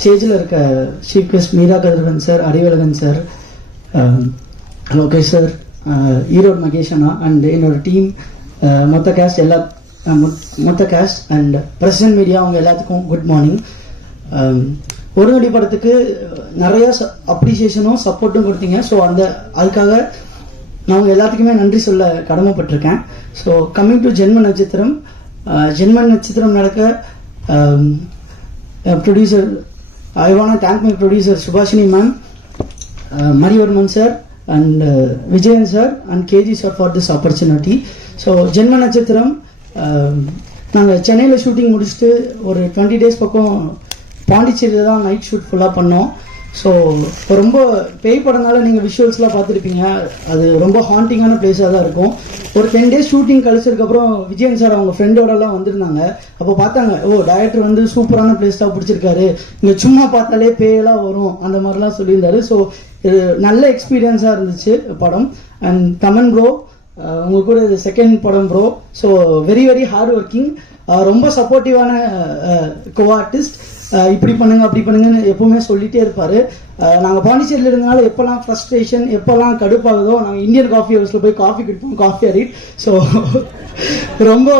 ஸ்டேஜில் இருக்க chief guest Meera Kathiravan sir, Arivazhagan sir, Lokesh sir, Erode Mahesh Anna and என்னோட டீம், மொத்த கேஸ்ட் அண்ட் பிரசன்ட் மீடியா அவங்க எல்லாத்துக்கும் குட் மார்னிங். ஒரு நொடி படத்துக்கு நிறைய அப்ரிசியேஷனும் சப்போர்ட்டும் கொடுத்தீங்க. ஸோ அதுக்காக நான் உங்கள் எல்லாத்துக்குமே நன்றி சொல்ல கடமைப்பட்டிருக்கேன். So coming to Jenma Natchathiram நடக்க producer, I want thank my producer Subhashini ma'am, Marivarman sir and Vijayan sir and KG sir for this opportunity. So Jenma Natchathiram நாங்கள் சென்னையில் ஷூட்டிங் முடிச்சுட்டு ஒரு 20 days பக்கம் பாண்டிச்சேரியில் தான் நைட் ஷூட் ஃபுல்லாக பண்ணோம். ஸோ ரொம்ப பேய் படம்னால நீங்கள் விஷுவல்ஸ்லாம் பார்த்துருப்பீங்க, அது ரொம்ப ஹாண்டிங்கான பிளேஸாக தான் இருக்கும். ஒரு 10 days ஷூட்டிங் கழிச்சதுக்கப்புறம் விஜயன் சார் அவங்க ஃப்ரெண்டோடலாம் வந்திருந்தாங்க. அப்போ பார்த்தாங்க, டைரக்டர் வந்து சூப்பரான பிளேஸ் தான் பிடிச்சிருக்காரு, இங்கே சும்மா பார்த்தாலே பேயெல்லாம் வரும் அந்த மாதிரிலாம் சொல்லியிருந்தாரு. ஸோ இது நல்ல எக்ஸ்பீரியன்ஸாக இருந்துச்சு படம். அண்ட் தமன் ப்ரோ, உங்கள் கூட இது செகண்ட் படம் bro. So very very hard working, ரொம்ப சப்போர்ட்டிவான கோ ஆர்டிஸ்ட். இப்படி பண்ணுங்க அப்படி பண்ணுங்கன்னு எப்பவுமே சொல்லிட்டே இருப்பாரு. நாங்கள் பாண்டிச்சேரியில் இருந்தனால எப்போல்லாம் ஃப்ரஸ்ட்ரேஷன், எப்போல்லாம் கடுப்பாகுதோ நாங்கள் இந்தியன் காஃபி ஹவுஸில் போய் காஃபி குடிப்போம், காஃபி அடிட். ஸோ ரொம்ப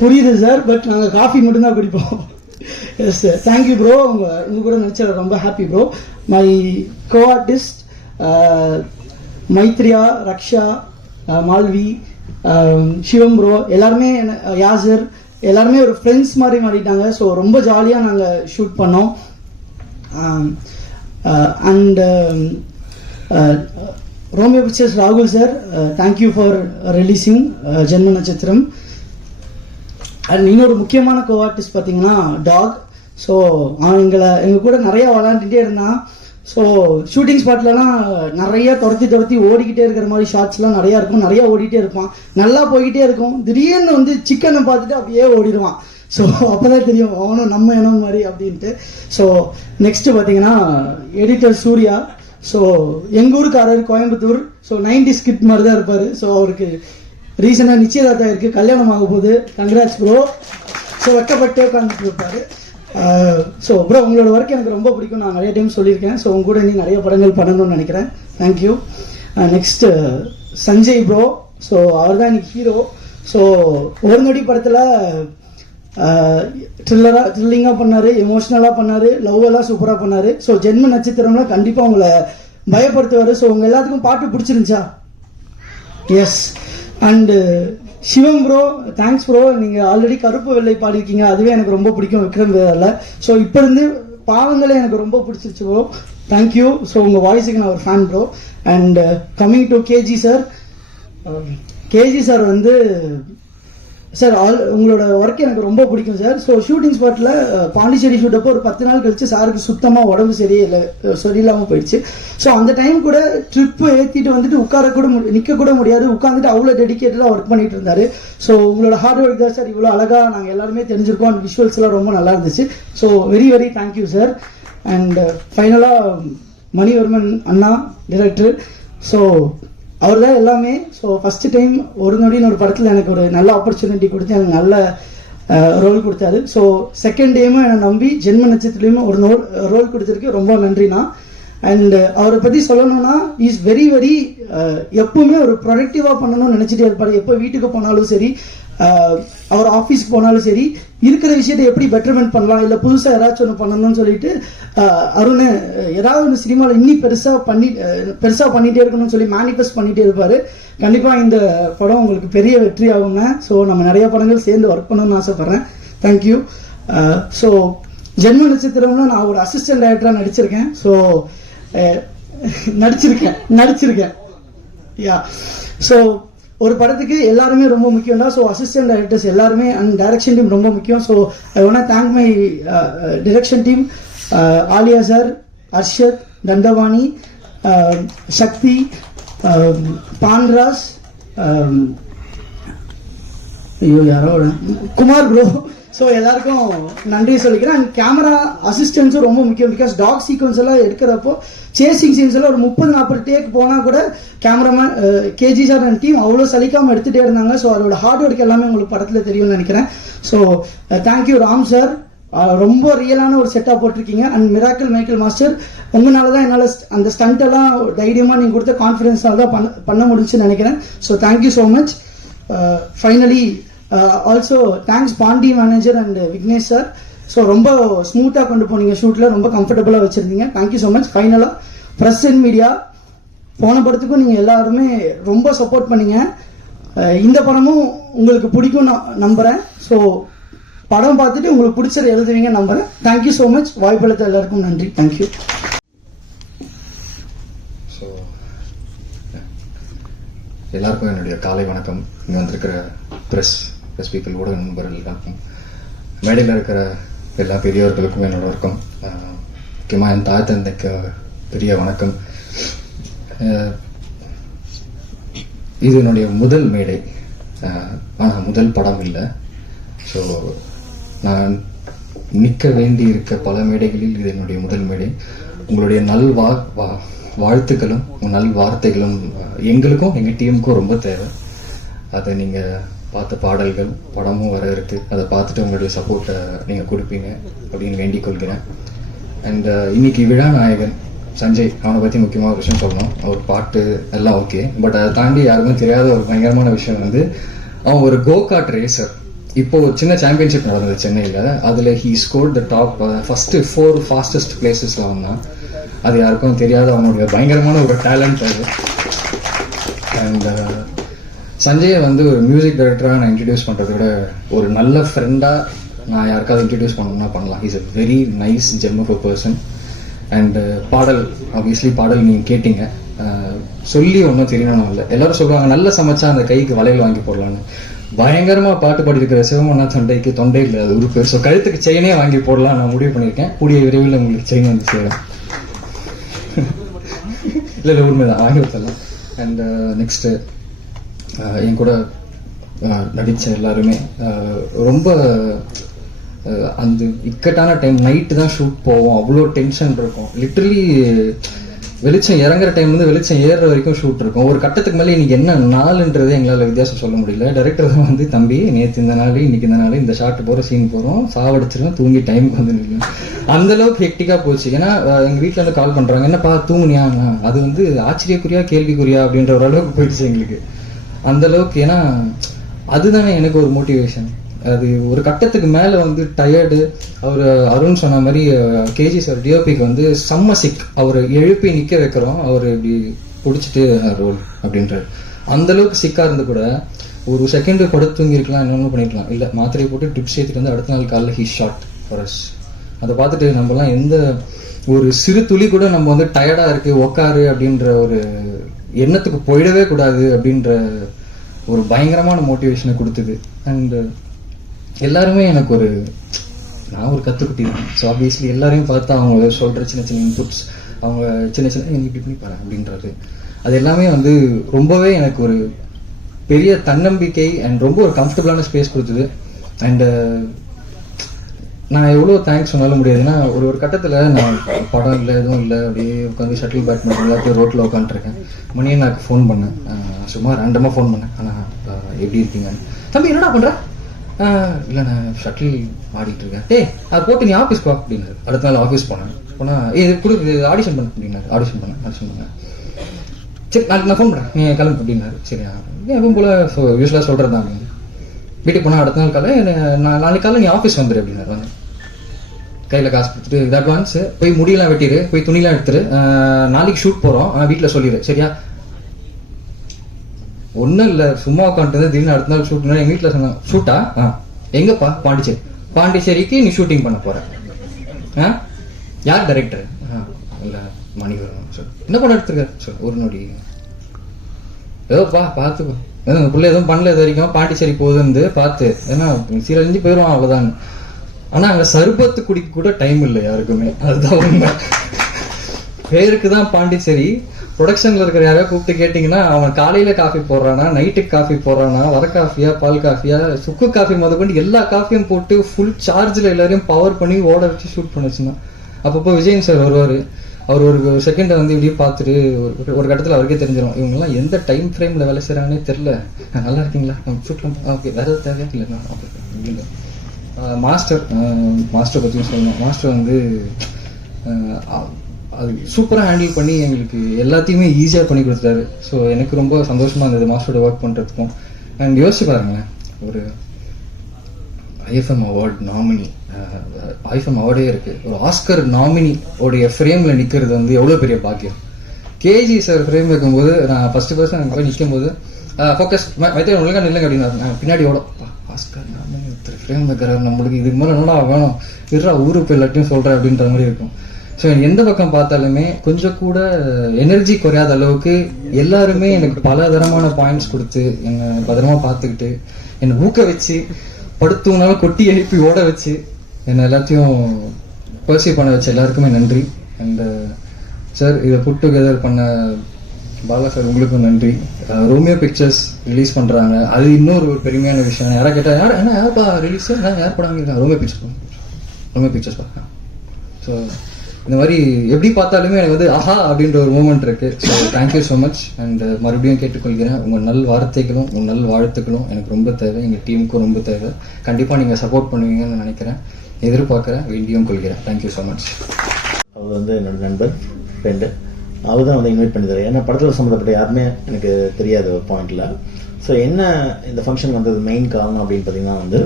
புரியுது சார், பட் நாங்கள் காஃபி மட்டும்தான் குடிப்போம். Yes sir, thank you bro. உங்க கூட நினச்ச ரொம்ப happy bro. My co artist Maitreya, Raksha, Malvi, Shivam bro, எல்லாருமே யாசர், எல்லாருமே ஒரு ஃப்ரெண்ட்ஸ் மாதிரி மாறிட்டாங்க. ஸோ ரொம்ப ஜாலியாக நாங்கள் ஷூட் பண்ணோம். அண்ட் ரோமியோ பிக்சர்ஸ் ராகுல் சார், தேங்க்யூ ஃபார் ரிலீஸிங் ஜென்ம நட்சத்திரம். அண்ட் இன்னொரு முக்கியமான கோ ஆர்டிஸ்ட் பார்த்தீங்கன்னா டாக். ஸோ அவன் எங்கள் கூட நிறையா விளாண்டுட்டே இருந்தான். ஸோ ஷூட்டிங் ஸ்பாட்லலாம் நிறைய துரத்தி ஓடிக்கிட்டே இருக்கிற மாதிரி ஷார்ட்ஸ்லாம் நிறையா இருக்கும், நிறையா ஓடிட்டே இருப்பான், நல்லா போய்கிட்டே இருக்கும். திடீர்னு வந்து சிக்கனை பார்த்துட்டு அப்படியே ஓடிடுவான். ஸோ அப்போ தான் தெரியும் அவனும் நம்ம இனம் மாதிரி அப்படின்ட்டு. ஸோ நெக்ஸ்ட்டு பார்த்தீங்கன்னா எடிட்டர் சூர்யா. ஸோ எங்கள் ஊருக்காரர் கோயம்புத்தூர். ஸோ 90s கிட் மாதிரி தான் இருப்பார். ஸோ அவருக்கு ரீசனாக நிச்சயதார்த்தம் இருக்குது, கல்யாணம் ஆக போகுது. Congrats bro. ஸோ வெக்கப்பட்டு உட்காந்துட்டு இருப்பார். ஸோ ப்ரோ, உங்களோட ஒர்க் எனக்கு ரொம்ப பிடிக்கும், நான் நிறைய டைம் சொல்லியிருக்கேன். ஸோ உங்க கூட நீ நிறைய படங்கள் பண்ணணும்னு நினைக்கிறேன். Thank you. Next Sanjay bro. So அவர் தான் இன்னைக்கு ஹீரோ. ஸோ ஒரு நொடி படத்தில் த்ரில்லிங்காக பண்ணார், எமோஷ்னலாக பண்ணார், லவ் எல்லாம் சூப்பராக பண்ணார். ஸோ ஜென்ம நட்சத்திரம்லாம் கண்டிப்பாக உங்களை பயப்படுத்துவார். ஸோ உங்கள் எல்லாத்துக்கும் பாட்டு பிடிச்சிருந்துச்சா? Yes. And Shivam bro, thanks bro. நீங்கள் ஆல்ரெடி கருப்பு வெள்ளை பாடிருக்கீங்க, அதுவே எனக்கு ரொம்ப பிடிக்கும் விக்ரம் வேதாவில். ஸோ இப்போ இருந்து பாவங்களே எனக்கு ரொம்ப பிடிச்சிருச்சு ப்ரோ, தேங்க்யூ. ஸோ உங்கள் வாய்ஸுக்கு நான் ஒரு fan bro. And coming to KG sir. KG sir வந்து சார் உங்களோட ஒர்க் எனக்கு ரொம்ப பிடிக்கும் சார். ஸோ ஷூட்டிங் ஸ்பாட்டில் பாண்டிச்சேரி ஷூட்டப்போ ஒரு 10 நாள் கழிச்சு சாருக்கு சுத்தமாக உடம்பு சரியில்லாமல் போயிடுச்சு. ஸோ அந்த டைம் கூட ட்ரிப்பு ஏற்றிட்டு வந்துட்டு நிற்க கூட முடியாது, உட்காந்துட்டு அவ்வளோ டெடிக்கேட்டடாக ஒர்க் பண்ணிட்டு இருந்தாரு. ஸோ உங்களோட ஹார்ட் ஒர்க் தான் சார் இவ்வளோ அழகாக நாங்கள் எல்லாருமே தெரிஞ்சிருக்கோம். அண்ட் விஷுவல்ஸ்லாம் ரொம்ப நல்லா இருந்துச்சு. So very very thank you sir. And ஃபைனலாக மணிவர்மன் அண்ணா டிரெக்டர். ஸோ அவர் தான் எல்லாமே. ஸோ ஃபஸ்ட்டு டைம் ஒரு நொடின்னு ஒரு படத்தில் எனக்கு ஒரு நல்ல ஆப்பர்ச்சுனிட்டி கொடுத்து எனக்கு நல்ல ரோல் கொடுத்தாரு. ஸோ செகண்ட் டைமும் என்னை நம்பி ஜென்ம நட்சத்திரத்துலேயும் ஒரு ரோல் கொடுத்துருக்கு, ரொம்ப நன்றிண்ணா. அண்ட் அவரை பற்றி சொல்லணும்னா இஸ் வெரி வெரி எப்பவுமே ஒரு ப்ரொடக்டிவாக பண்ணணும்னு நினச்சிட்டே இருப்பார். எப்போ வீட்டுக்கு போனாலும் சரி, அவர் ஆஃபீஸ்க்கு போனாலும் சரி, இருக்கிற விஷயத்தை எப்படி பெட்டர்மெண்ட் பண்ணலாம், இல்லை புதுசாக ஏதாச்சும் ஒன்று பண்ணணும்னு சொல்லிட்டு அருண் ஏதாவது ஒன்று சினிமாவில் இன்னி பெருசாக பண்ணிகிட்டே இருக்கணும்னு சொல்லி மேனிஃபெஸ்ட் பண்ணிகிட்டே இருப்பார். கண்டிப்பாக இந்த படம் உங்களுக்கு பெரிய வெற்றி ஆகுங்க. ஸோ நம்ம நிறைய படங்கள் சேர்ந்து ஒர்க் பண்ணணும்னு ஆசைப்பட்றேன். தேங்க்யூ. ஸோ ஜென்ம நட்சத்திரம்னா நான் ஒரு அசிஸ்டன்ட் டைரக்டராக நடிச்சிருக்கேன். ஸோ நடிச்சிருக்கேன் யா. ஸோ ஒரு படத்துக்கு எல்லாருமே ரொம்ப முக்கியம்டா. ஸோ அசிஸ்டன்ட் டைரக்டர்ஸ் எல்லாருமே அண்ட் டைரக்ஷன் டீம் ரொம்ப முக்கியம். So I want thank my direction team, Aliya sir, Arshad, Thandavani, Sakthi, Panras, Kumar bro. So எல்லாருக்கும் நன்றி சொல்லிக்கிறேன். அண்ட் கேமரா அசிஸ்டன்ஸும் ரொம்ப முக்கியம். பிகாஸ் டாக் சீக்வன்ஸ் எல்லாம் எடுக்கிறப்போ சேசிங் சீன்ஸ் எல்லாம் ஒரு 30-40 டேக் போனால் கூட cameraman KG sir and team அவ்வளோ சலிக்காமல் எடுத்துகிட்டே இருந்தாங்க. ஸோ அதோட ஹார்ட் ஒர்க் எல்லாமே உங்களுக்கு படத்தில் தெரியும்னு நினைக்கிறேன். ஸோ தேங்க்யூ ராம் சார், ரொம்ப ரியலான ஒரு செட்டாக போட்டிருக்கீங்க. அண்ட் மிராக்கிள் மைக்கேல் மாஸ்டர், உங்களால தான் என்னால் அந்த ஸ்டண்ட் எல்லாம் தைரியமாக நீங்கள் கொடுத்த கான்ஃபிடன்ஸால் தான் பண்ண முடிஞ்சுன்னு நினைக்கிறேன். So thank you so much. Finally also thanks Pandi manager and Vignesh sir. So ரொம்ப ஸ்மூத்தாக கொண்டு போனீங்க ஷூட்டில், ரொம்ப கம்ஃபர்டபுளாக வச்சுருந்தீங்க. Thank you so much. ஃபைனலாக ப்ரெஸ் அண்ட் மீடியா, போன படத்துக்கும் நீங்கள் எல்லாருமே ரொம்ப சப்போர்ட் பண்ணீங்க. இந்த படமும் உங்களுக்கு பிடிக்கும் நான் நம்புகிறேன். ஸோ படம் பார்த்துட்டு உங்களுக்கு பிடிச்சதை எழுதுவீங்க நம்புகிறேன். Thank you so much. வாய்ப்பளித்த எல்லாருக்கும் நன்றி. தேங்க்யூ. ஸோ எல்லாருக்கும் என்னுடைய காலை வணக்கம். இங்கே வந்திருக்கிற ப்ரெஸ் பீப்புள், ஊடக நண்பர்கள் எல்லாருக்கும், மேடையில் இருக்கிற எல்லா பெரியவர்களுக்கும் என்னோட வணக்கம். முக்கியமாக என் தாய் தந்தைக்கு பெரிய வணக்கம். இது என்னுடைய முதல் மேடை, ஆனால் முதல் படம் இல்லை. ஸோ நான் நிற்க வேண்டி இருக்க பல மேடைகளில் இது என்னுடைய முதல் மேடை. உங்களுடைய வாழ்த்துக்களும் நல் வார்த்தைகளும் எங்களுக்கும் எங்கள் டீமுக்கும் ரொம்ப தேவை. அதை நீங்கள் பார்த்த பாடல்கள், படமும் வர இருக்கு, அதை பார்த்துட்டு உங்களுடைய சப்போர்ட்டை நீங்கள் கொடுப்பீங்க அப்படின்னு வேண்டிக் கொள்கிறேன். அண்ட் இன்னைக்கு விழா நாயகன் சஞ்சய், அவனை பற்றி முக்கியமாக ஒரு விஷயம் சொல்லணும். அவர் பாட்டு எல்லாம் ஓகே, பட் அதை தாண்டி யாருமே தெரியாத ஒரு பயங்கரமான விஷயம் வந்து, அவன் ஒரு கோகார்ட் ரேசர். இப்போ ஒரு சின்ன சாம்பியன்ஷிப் நடந்தது சென்னையில், அதில் he scored the top first 4 fastest பிளேசஸில் வந்தான். அது யாருக்கும் தெரியாத அவனுடைய பயங்கரமான ஒரு டேலண்ட் அது. அண்ட் சஞ்சயை வந்து ஒரு மியூசிக் டைரக்டராக நான் இன்ட்ரடியூஸ் பண்ணுறத விட ஒரு நல்ல ஃப்ரெண்டாக நான் யாருக்காவது இன்ட்ரடியூஸ் பண்ணணும்னா பண்ணலாம். Is a very nice gem of a person. And பாடல், ஆப்வியஸ்லி பாடல் நீங்கள் கேட்டீங்க, சொல்லி ஒன்றும் தெரியணும் இல்லை. எல்லாரும் சொல்லுவாங்க நல்லா சமைச்சா அந்த கைக்கு வளையல் வாங்கி போடலான்னு. பயங்கரமாக பாட்டு பாடிருக்கிற சிவமண்ணா தொண்டைக்கு தொண்டை இல்லை அது ஒரு பேர். ஸோ கழுத்துக்கு செயினே வாங்கி போடலாம் நான் முடிவு பண்ணியிருக்கேன். கூடிய விரைவில் உங்களுக்கு செயின் வந்து சேரும். இல்லை உண்மைதான், வாங்கி கொடுத்துடலாம். அண்ட் நெக்ஸ்ட்டு என் கூட நடித்த எல்லாருமே ரொம்ப அந்த இக்கட்டான டைம், நைட்டு தான் ஷூட் போவோம், அவ்வளோ டென்ஷன் இருக்கும். லிட்ரலி வெளிச்சம் இறங்குற டைம் வந்து வெளிச்சம் ஏறுற வரைக்கும் ஷூட் இருக்கும். ஒரு கட்டத்துக்கு மேலே இன்னைக்கு என்ன நாளுன்றதே எங்களால் வித்தியாசம் சொல்ல முடியல. டைரக்டர் தான் வந்து, தம்பி நேற்று இந்த நாள், இன்னைக்கு இந்த நாள், இந்த ஷாட் போகிற சீன் போகிறோம், சாவடிச்சிடும், தூங்கி டைமுக்கு வந்து நிற்கும். அந்த அளவுக்கு ஹெக்டிக்காக போச்சு. ஏன்னா எங்கள் வீட்டில் வந்து கால் பண்ணுறாங்க, என்னப்பா தூங்குனியா? அது வந்து ஆச்சரியக்குறியா கேள்விக்குறியா அப்படின்ற ஒரு அளவுக்கு போயிடுச்சு எங்களுக்கு. அந்த அளவுக்கு, ஏன்னா அதுதானே எனக்கு ஒரு மோட்டிவேஷன். அது ஒரு கட்டத்துக்கு மேலே வந்து டயர்டு. அவர் அருண் சொன்ன மாதிரி கேஜி சார் டிஓபிக்கு வந்து செம்ம சிக். அவர் எழுப்பி நிற்க வைக்கிறோம், அவர் இப்படி பிடிச்சிட்டு ரோல் அப்படின்றாரு. அந்த அளவுக்கு சிக்காக இருந்து கூட ஒரு செகண்டு படுத்து தூங்கிருக்கலாம், என்னென்ன பண்ணிருக்கலாம். இல்லை, மாத்திரையை போட்டு ட்ரிப்ஸ் ஏற்றிட்டு வந்து அடுத்த நாள் காலையில் ஹீ ஷாட் ஃபார் அஸ். அதை பார்த்துட்டு நம்மலாம் எந்த ஒரு சிறு துளி கூட நம்ம வந்து டயர்டாக இருக்குது உக்காரு அப்படின்ற ஒரு எண்ணத்துக்கு போயிடவே கூடாது அப்படின்ற ஒரு பயங்கரமான மோட்டிவேஷனை கொடுத்தது. அண்ட் எல்லாருமே எனக்கு ஒரு, நான் ஒரு கற்றுக்குட்டி தான். ஸோ ஆப்வியஸ்லி எல்லாரையும் பார்த்து அவங்க சொல்கிற சின்ன சின்ன இன்புட்ஸ், அவங்க சின்ன சின்ன இப்படி பண்ணி பாரு அப்படின்றது, அது எல்லாமே வந்து ரொம்பவே எனக்கு ஒரு பெரிய தன்னம்பிக்கை அண்ட் ரொம்ப ஒரு கம்ஃபர்டபுளான ஸ்பேஸ் கொடுத்தது. அண்டு நான் எவ்வளோ தேங்க்ஸ் சொன்னாலும் முடியாது. ஏன்னா ஒரு கட்டத்தில் நான் படம் இல்லை எதுவும் இல்லை, அப்படியே உட்காந்து ஷட்டில் பேட்மிண்டன் எல்லாத்தையும் ரோட்டில் உட்காந்துருக்கேன். மணியை நான் ஃபோன் பண்ணேன், சும்மா ரேண்டமாக ஃபோன் பண்ணேன். ஆனால் எப்படி இருக்கீங்க தம்பி, என்னடா பண்ணுற? இல்லை நான் ஷட்டில் ஆடிட்டு இருக்கேன். அதை போட்டு நீ ஆஃபீஸ் போ அப்படின்னாரு. அடுத்த நாள் ஆஃபீஸ் போனேன். போனால் இது கொடுக்கு ஆடிஷன் பண்ண அப்படின்னாரு. ஆடிஷன் பண்ணேன். சரி நாளைக்கு நான் ஃபோன் பண்ணுறேன், நீ கிளம்பு அப்படின்னாரு. சரி எப்பவும் போல் யூஸ்வலாக சொல்கிறது தான். வீட்டுக்கு போனால் அடுத்த நாள் காலையில் நாளைக்கு காலையில் நீ ஆஃபீஸ் வந்துடு அப்படின்னாரு. வந்து கையில் காசு கொடுத்துட்டு இது அட்வான்ஸு, போய் முடியெல்லாம் வெட்டிடு, போய் துணிலாம் எடுத்துரு, நாளைக்கு ஷூட் போகிறோம், ஆனால் வீட்டில் சொல்லிடு சரியா? ஒன்றும் இல்லை, சும்மா உட்காந்துட்டு திடீர்னு அடுத்த நாள் ஷூட். எங்கள் வீட்டில் சொன்னாங்க, ஷூட்டா? எங்கப்பா? பாண்டிச்சேரிக்கு நீ ஷூட்டிங் பண்ண போற. யார் டைரக்டர்? இல்லை மணிவரன் சார். என்ன படம் எடுத்துருக்காரு சார்? ஒரு நொடி. ஏதோப்பா பார்த்துப்பா, ஏன்னா பிள்ளை எதுவும் பண்ணல இது வரைக்கும், பாண்டிச்சேரி போகுதுன்னு பார்த்து, ஏன்னா சீரழிஞ்சு போயிடுவான் அவ்வளோதான். ஆனால் அங்கே சர்பத்து குடிக்க கூட டைம் இல்லை யாருக்குமே, அதுதான் உண்மை. பேருக்கு தான் பாண்டிச்சேரி. ப்ரொடக்ஷனில் இருக்கிற யாரையா கூப்பிட்டு கேட்டிங்கன்னா, அவன் காலையில் காஃபி போடுறானா, நைட்டுக்கு காஃபி போடுறானா, வர காஃபியா, பால் காஃபியா, சுக்கு காஃபி முதற்கொண்டு எல்லா காஃபியும் போட்டு ஃபுல் சார்ஜில் எல்லாரையும் பவர் பண்ணி ஓட வச்சு ஷூட் பண்ணுச்சுன்னா, அப்பப்போ விஜயன் சார் வருவார். அவர் ஒரு செகண்டை வந்து இப்படியே பார்த்துட்டு ஒரு கட்டத்தில் அவருக்கே தெரிஞ்சிடும், இவங்கெல்லாம் எந்த டைம் ஃப்ரேமில் வேலை செய்கிறாங்கன்னே தெரில. நல்லா இருக்கீங்களா? நம்ம ஷூட்லாம் ஓகே, வேறு எதாவது தேவையா? இல்லைண்ணா ஓகே இல்லை. மாஸ்டர் பற்றியும் சொல்லணும். மாஸ்டர் வந்து அது சூப்பராக ஹேண்டில் பண்ணி எங்களுக்கு எல்லாத்தையுமே ஈஸியாக பண்ணி கொடுத்துட்டாரு. ஸோ எனக்கு ரொம்ப சந்தோஷமாக இருந்தது மாஸ்டரோட ஒர்க் பண்ணுறதுக்கும். அண்ட் யோசிச்சு பாருங்க, ஒரு ஐஎஃப்எம் அவார்ட் நாமினி, ஐஎஃப்எம் அவார்டே இருக்குது, ஒரு ஆஸ்கர் நாமினி உடைய ஃப்ரேமில் நிற்கிறது வந்து எவ்வளோ பெரிய பாக்கியம். கேஜி சார் ஃப்ரேம் வைக்கும்போது நான் ஃபஸ்ட்டு அங்கே போய் நிற்கும் போது ஃபோக்கஸ் மைத்திரி ஒழுங்காக நில்லுங்க அப்படின்னாரு. நான் பின்னாடி ஆஸ்கர் நாமினி ஒருத்தர் ஃப்ரேம் வைக்கிறார், நம்மளுக்கு இதுக்கு மேலே என்னடா வேணும், இருறா ஊருக்கு எல்லாத்தையும் சொல்கிறேன் அப்படின்ற மாதிரி இருக்கும். ஸோ எந்த பக்கம் பார்த்தாலுமே கொஞ்சம் கூட எனர்ஜி குறையாத அளவுக்கு எல்லாருமே எனக்கு பல தரமான பாயிண்ட்ஸ் கொடுத்து என்னை பத்திரமா பார்த்துக்கிட்டு என்னை ஊக்க வச்சு படுத்துனாலும் கொட்டி எழுப்பி ஓட வச்சு என்னை எல்லாத்தையும் பர்சீவ் பண்ண வச்ச எல்லாருக்குமே நன்றி. அண்ட் சார் இதை புட் டுகெதர் பண்ண பாலா சார் உங்களுக்கும் நன்றி. ரோமியோ பிக்சர்ஸ் ரிலீஸ் பண்ணுறாங்க, அது இன்னொரு பெருமையான விஷயம். யாராக கேட்டால் யார்ப்பா ரிலீஸ், யார் படம், ரோமியோ பிக்சர்ஸ் பார்க்கலாம். ஸோ இந்த மாதிரி எப்படி பார்த்தாலுமே எனக்கு வந்து ஆஹா அப்படின்ற ஒரு மூமெண்ட் இருக்கு. So thank you so much. And மறுபடியும் கேட்டுக்கொள்கிறேன், உங்கள் நல் வார்த்தைகளும் உங்கள் நல் வாழ்த்துக்களும் எனக்கு ரொம்ப தேவை, எங்கள் டீமுக்கும் ரொம்ப தேவை. கண்டிப்பாக நீங்கள் சப்போர்ட் பண்ணுவீங்கன்னு நினைக்கிறேன், எதிர்பார்க்குறேன், வேண்டியும் கொள்கிறேன். Thank you so much. அவர் வந்து என்னோட நண்பர், ஃப்ரெண்டு, அவர் தான் வந்து இன்வைட் பண்ணித்தராரு. ஏன்னா படத்தில் சம்மந்தப்பட்ட யாருமே எனக்கு தெரியாது ஒரு பாயிண்டில். ஸோ என்ன இந்த ஃபங்க்ஷன் வந்தது மெயின் காரணம் அப்படின்னு பார்த்தீங்கன்னா வந்து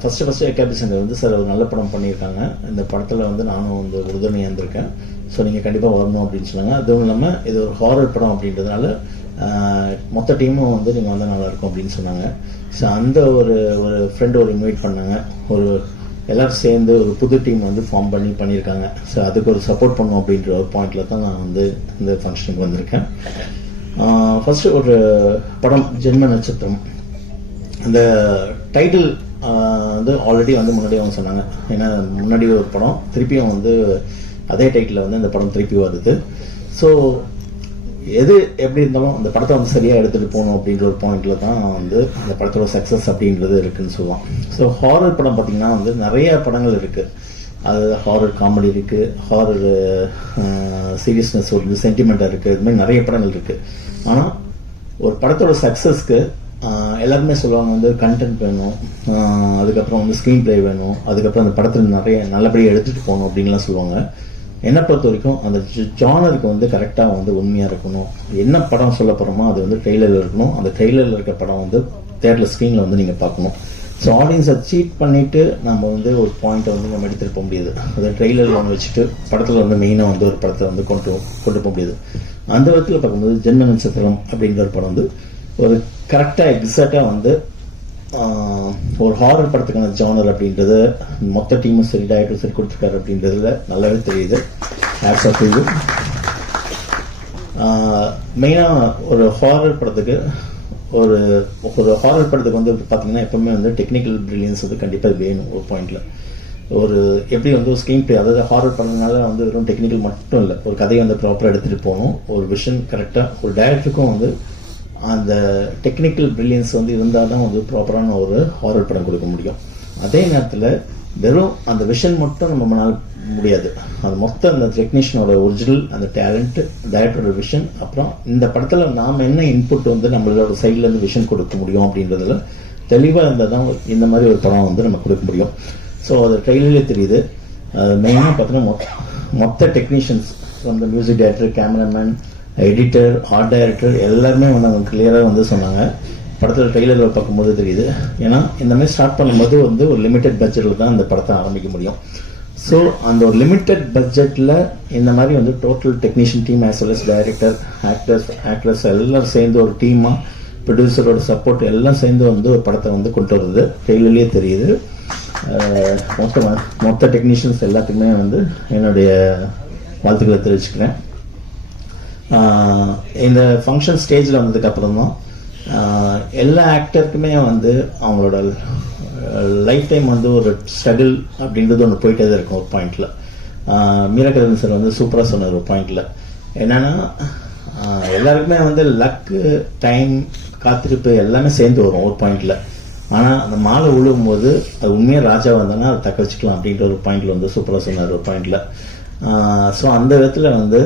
ஃபஸ்ட்டு ஏகேபி சங்கர் வந்து சார் ஒரு நல்ல படம் பண்ணியிருக்காங்க, இந்த படத்தில் வந்து நானும் வந்து உறுதுணையாக இருந்திருக்கேன், ஸோ நீங்கள் கண்டிப்பாக வரணும் அப்படின்னு சொன்னாங்க. அதுவும் இல்லாமல் இது ஒரு ஹாரர் படம் அப்படின்றதுனால மொத்த டீமும் வந்து நீங்கள் வந்தால் நல்லாயிருக்கும் அப்படின்னு சொன்னாங்க. ஸோ அந்த ஒரு ஃப்ரெண்டு ஒரு இன்வைட் பண்ணாங்க, ஒரு எல்லோரும் சேர்ந்து ஒரு புது டீம் வந்து ஃபார்ம் பண்ணியிருக்காங்க. ஸோ அதுக்கு ஒரு சப்போர்ட் பண்ணும் அப்படின்ற ஒரு பாயிண்டில் தான் நான் வந்து இந்த ஃபங்க்ஷனுக்கு வந்திருக்கேன். ஃபஸ்ட்டு ஒரு படம் ஜென்ம நட்சத்திரம், அந்த டைட்டில் வந்து ஆல்ரெடி வந்து முன்னாடி அவங்க சொன்னாங்க. ஏன்னா முன்னாடி ஒரு படம் திருப்பியும் வந்து அதே டைட்டில் வந்து அந்த படம் திருப்பி வருது. ஸோ எது எப்படி இருந்தாலும் அந்த படத்தை வந்து சரியாக எடுத்துகிட்டு போகணும் அப்படின்ற ஒரு பாயிண்டில் தான் வந்து அந்த படத்தோட சக்ஸஸ் அப்படின்றது இருக்குதுன்னு சொல்லுவான். ஸோ ஹாரர் படம் பார்த்திங்கன்னா வந்து நிறைய படங்கள் இருக்குது. அது ஹாரர் காமெடி இருக்குது, ஹாரர் சீரியஸ்னஸ் ஒரு சென்டிமெண்ட்டாக இருக்குது, இது மாதிரி நிறைய படங்கள் இருக்குது. ஆனால் ஒரு படத்தோட சக்ஸஸ்க்கு எல்லாருமே சொல்லுவாங்க வந்து கண்டென்ட் வேணும், அதுக்கப்புறம் வந்து ஸ்க்ரீன் பிளே வேணும், அதுக்கப்புறம் அந்த படத்தில் நிறைய நல்லபடியாக எடுத்துகிட்டு போகணும் அப்படின்லாம் சொல்லுவாங்க. என்னை பொறுத்த வரைக்கும் அந்த ஜானருக்கு வந்து கரெக்டாக வந்து உண்மையாக இருக்கணும். என்ன படம் சொல்ல போகிறோமோ அது வந்து ட்ரெய்லரில் இருக்கணும். அந்த ட்ரெய்லரில் இருக்க படம் வந்து தேட்டரில் ஸ்க்ரீனில் வந்து நீங்கள் பார்க்கணும். ஸோ ஆடியன்ஸை சீட் பண்ணிவிட்டு நம்ம வந்து ஒரு பாயிண்ட்டை வந்து நம்ம எடுத்துகிட்டு போக முடியாது. அதை ட்ரெய்லரில் ஒன்று வச்சுட்டு படத்தில் வந்து மெயினாக வந்து ஒரு படத்தை வந்து கொண்டு போக முடியாது. அந்த விதத்தில் பார்க்கும்போது ஜென்ம நட்சத்திரம் அப்படின்ற ஒரு படம் வந்து ஒரு கரெக்டாக எக்ஸாக்டாக வந்து ஒரு ஹாரர் படத்துக்கான ஜானர் அப்படின்றது மொத்த டீமும் சரி டைரக்டரும் சரி கொடுத்துருக்காரு அப்படின்றதுல நல்லாவே தெரியுது. ஆப்ஸ் ஆஃப் இது மெயினாக ஒரு ஹாரர் படத்துக்கு ஒரு ஹாரர் படத்துக்கு வந்து பார்த்தீங்கன்னா எப்பவுமே வந்து டெக்னிக்கல் பிரில்லியன்ஸ் வந்து கண்டிப்பாக வேணும். ஒரு பாயிண்டில் ஒரு எப்படி வந்து ஒரு ஸ்க்ரீன் பிளே, அதாவது ஹாரர் பண்ணதுனால வந்து வெறும் டெக்னிக்கல் மட்டும் இல்லை, ஒரு கதையை வந்து ப்ராப்பராக எடுத்துகிட்டு போகணும். ஒரு விஷன் கரெக்டாக ஒரு டைரக்டருக்கும் வந்து அந்த டெக்னிக்கல் பிரில்லியன்ஸ் வந்து இருந்தால் தான் வந்து ப்ராப்பரான ஒரு ஹாரர் படம் கொடுக்க முடியும். அதே நேரத்தில் வெறும் அந்த விஷன் மட்டும் நம்மளால முடியாது. அது மொத்தம் அந்த டெக்னீஷியனோட ஒரிஜினல் அந்த டேலண்ட், டைரக்டரோட விஷன், அப்புறம் இந்த படத்தில் நாம் என்ன இன்புட் வந்து நம்மளோட சைட்லேருந்து விஷன் கொடுக்க முடியும் அப்படின்றதுல தெளிவாக இருந்தால் தான் இந்த மாதிரி ஒரு படம் வந்து நம்ம கொடுக்க முடியும். ஸோ அது ட்ரெயிலே தெரியுது. மெயினாக பார்த்தீங்கன்னா மொத்த டெக்னீஷியன்ஸ் அந்த music director, cameraman, editor, art director எல்லாருமே வந்து அவங்க கிளியராக வந்து சொன்னாங்க. படத்தில் ட்ரெய்லரில் பார்க்கும்போது தெரியுது. ஏன்னா இந்த மாதிரி ஸ்டார்ட் பண்ணும்போது வந்து ஒரு லிமிட்டட் பட்ஜெட்டில் தான் இந்த படத்தை ஆரம்பிக்க முடியும். ஸோ அந்த ஒரு லிமிட்டட் பட்ஜெட்டில் இந்த மாதிரி வந்து total technician team as well as director, actors எல்லோரும் சேர்ந்து ஒரு டீமாக, ப்ரொடியூசரோட சப்போர்ட் எல்லாம் சேர்ந்து வந்து ஒரு படத்தை வந்து கொண்டு வருது. ட்ரெய்லர்லேயே தெரியுது. மொத்த டெக்னீஷியன்ஸ் எல்லாத்துக்குமே வந்து என்னுடைய வாழ்த்துக்களை தெரிவிச்சுக்கிறேன். இந்த ஃபங்க்ஷன் ஸ்டேஜில் வந்ததுக்கப்புறம் தான் எல்லா ஆக்டருக்குமே வந்து அவங்களோட லைஃப் டைம் வந்து ஒரு ஸ்ட்ரகிள் அப்படின்றது ஒன்று போயிட்டே தான் இருக்கும். ஒரு பாயிண்டில் மீரகரன் சார் வந்து சூப்பராக சொன்னார். ஒரு பாயிண்டில் என்னென்னா எல்லாருக்குமே வந்து லக்கு, டைம், காத்திருப்பு எல்லாமே சேர்ந்து வரும் ஒரு பாயிண்டில். ஆனால் அந்த மாலை விழுவும் போது அது உண்மையாக ராஜா வந்தோன்னா அதை தக்க வச்சுக்கலாம் அப்படின்ற ஒரு பாயிண்டில் வந்து சூப்பராக சொன்னார் ஒரு பாயிண்டில். ஸோ அந்த விதத்தில் வந்து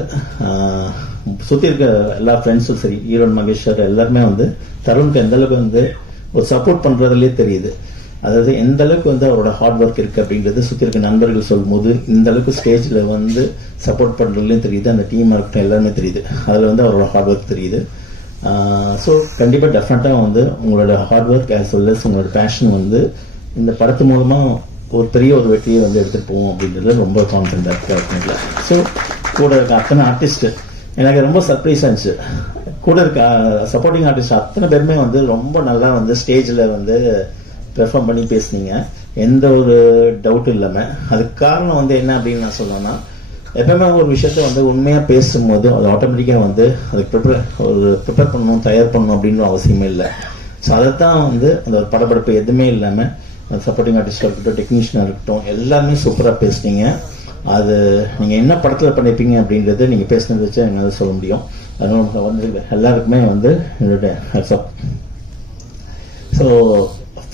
சுற்றி இருக்க எல்லா ஃப்ரெண்ட்ஸும் சரி, ஈரோன் மகேஷ் சார் எல்லாருமே வந்து தருணுக்கு எந்த அளவுக்கு வந்து ஒரு சப்போர்ட் பண்ணுறதுலேயே தெரியுது. அதாவது எந்த அளவுக்கு வந்து அவரோட ஹார்ட் ஒர்க் இருக்குது அப்படின்றது சுற்றி இருக்க நண்பர்கள் சொல்லும்போது இந்த அளவுக்கு ஸ்டேஜில் வந்து சப்போர்ட் பண்ணுறதுலையும் தெரியுது, அந்த டீமாக இருக்கட்டும் எல்லாருமே தெரியுது, அதில் வந்து அவரோட ஹார்ட் ஒர்க் தெரியுது. ஸோ கண்டிப்பாக டெஃபினட்டாக வந்து உங்களோட hard work as well as உங்களோட பேஷன் வந்து இந்த படத்து மூலமாக ஒரு பெரிய ஒரு வெற்றியை வந்து எடுத்துகிட்டு போவோம் அப்படின்றது ரொம்ப கான்ஃபிடென்ட்டாக இருக்குங்களா. ஸோ கூட இருக்க அத்தனை ஆர்டிஸ்ட்டு எனக்கு ரொம்ப சர்ப்ரைஸாக இருந்துச்சு. கூட இருக்க சப்போர்ட்டிங் ஆர்டிஸ்ட் அத்தனை பேருமே வந்து ரொம்ப நல்லா வந்து ஸ்டேஜில் வந்து பெர்ஃபார்ம் பண்ணி பேசுனீங்க, எந்த ஒரு டவுட்டும் இல்லாமல். அதுக்கு காரணம் வந்து என்ன அப்படின்னு நான் சொல்லணும்னா, எப்பவுமே ஒரு விஷயத்த வந்து உண்மையாக பேசும்போது அது ஆட்டோமேட்டிக்காக வந்து அதுக்கு ப்ரிப்பேர் பண்ணணும், தயார் பண்ணணும் அப்படின்னு அவசியமே இல்லை. ஸோ அதைத்தான் வந்து அந்த ஒரு படப்படப்பு எதுவுமே இல்லாமல் சப்போர்ட்டிங் ஆர்டிஸ்டாக இருக்கட்டும், டெக்னீஷியனாக இருக்கட்டும், எல்லாமே சூப்பராக பேசுனீங்க. அது நீங்கள் என்ன படத்தில் பண்ணியிருப்பீங்க அப்படின்றது நீங்கள் பேசுனது வச்சு என்னால் சொல்ல முடியும். அதனால வந்து எல்லாருக்குமே வந்து என்னுடைய ஹெட்ஸ்அப். ஸோ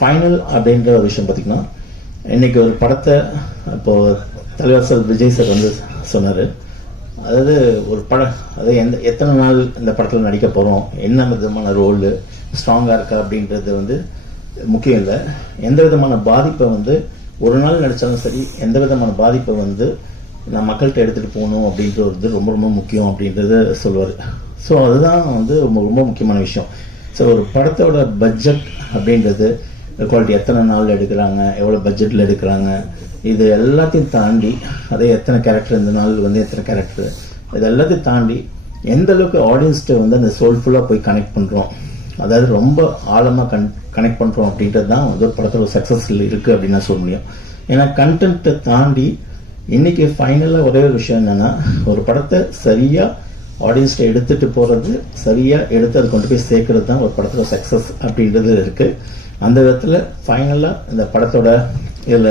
ஃபைனல் அப்படின்ற ஒரு விஷயம் பார்த்திங்கன்னா, இன்றைக்கி ஒரு படத்தை இப்போது தலைவர் சார் விஜய் சார் வந்து சொன்னார். அதாவது ஒரு படம், அதாவது எத்தனை நாள் இந்த படத்தில் நடிக்க போகிறோம், என்ன விதமான ரோலு ஸ்ட்ராங்காக இருக்கா அப்படின்றது வந்து முக்கியம் இல்லை. எந்த விதமான பாதிப்பை வந்து ஒரு நாள் நடித்தாலும் சரி, எந்த விதமான பாதிப்பை வந்து நான் மக்கள்கிட்ட எடுத்துகிட்டு போகணும் அப்படின்றது ரொம்ப ரொம்ப முக்கியம் அப்படின்றது சொல்லுவார். ஸோ அதுதான் வந்து ரொம்ப ரொம்ப முக்கியமான விஷயம். ஸோ ஒரு படத்தோட பட்ஜெட் அப்படின்றது குவாலிட்டி, எத்தனை நாள் எடுக்கிறாங்க, எவ்வளோ பட்ஜெட்டில் எடுக்கிறாங்க, இது எல்லாத்தையும் தாண்டி அதே எத்தனை கேரக்டர், இந்த நாள் வந்து எத்தனை கேரக்டர், இது எல்லாத்தையும் தாண்டி எந்த அளவுக்கு ஆடியன்ஸ்கிட்ட வந்து அந்த சோல்ஃபுல்லாக போய் கனெக்ட் பண்ணுறோம், அதாவது ரொம்ப ஆழமாக கனெக்ட் பண்ணுறோம் அப்படின்றது தான் வந்து ஒரு படத்தில் ஒரு சக்ஸஸ்ஃபுல் இருக்குது அப்படின்னு நான் சொல்ல முடியும். ஏன்னா கண்டென்ட்டை தாண்டி இன்றைக்கி ஃபைனலாக ஒரே ஒரு விஷயம் என்னென்னா, ஒரு படத்தை சரியாக ஆடியன்ஸ்கிட்ட எடுத்துகிட்டு போகிறது, சரியாக எடுத்து அதை கொண்டு போய் சேர்க்கறது தான் ஒரு படத்தில் சக்ஸஸ் அப்படின்றது இருக்குது. அந்த விதத்தில் ஃபைனலாக இந்த படத்தோட இதில்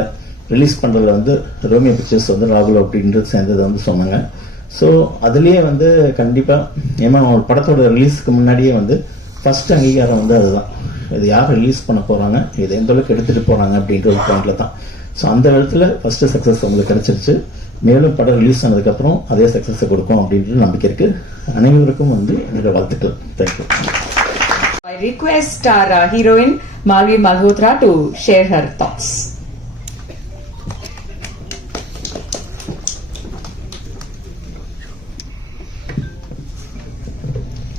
ரிலீஸ் பண்ணுறதுல வந்து ரோமியோ பிக்சர்ஸ் வந்து ராகுல் அப்படின்றது சேர்ந்ததை வந்து சொன்னாங்க. ஸோ அதுலேயே வந்து கண்டிப்பாக ஏன்னா ஒரு படத்தோட ரிலீஸ்க்கு முன்னாடியே வந்து ஃபஸ்ட் அங்கீகாரம் வந்து அதுதான், இது யார் ரிலீஸ் பண்ண போகிறாங்க, இது எந்த அளவுக்கு எடுத்துகிட்டு போகிறாங்க அப்படின்ற ஒரு பாயிண்டில் தான். ஸோ அந்த இடத்துல ஃபஸ்ட்டு சக்ஸஸ் உங்களுக்கு கிடச்சிருச்சு. மேலும் படம் ரிலீஸ் ஆனதுக்கப்புறம் அதே சக்ஸஸை கொடுக்கும் அப்படின்ற நம்பிக்கை இருக்குது. அனைவருக்கும் வந்து என்னோட வாழ்த்துக்கள். Thank you. I request our heroine Malvi Malhotra to share her thoughts.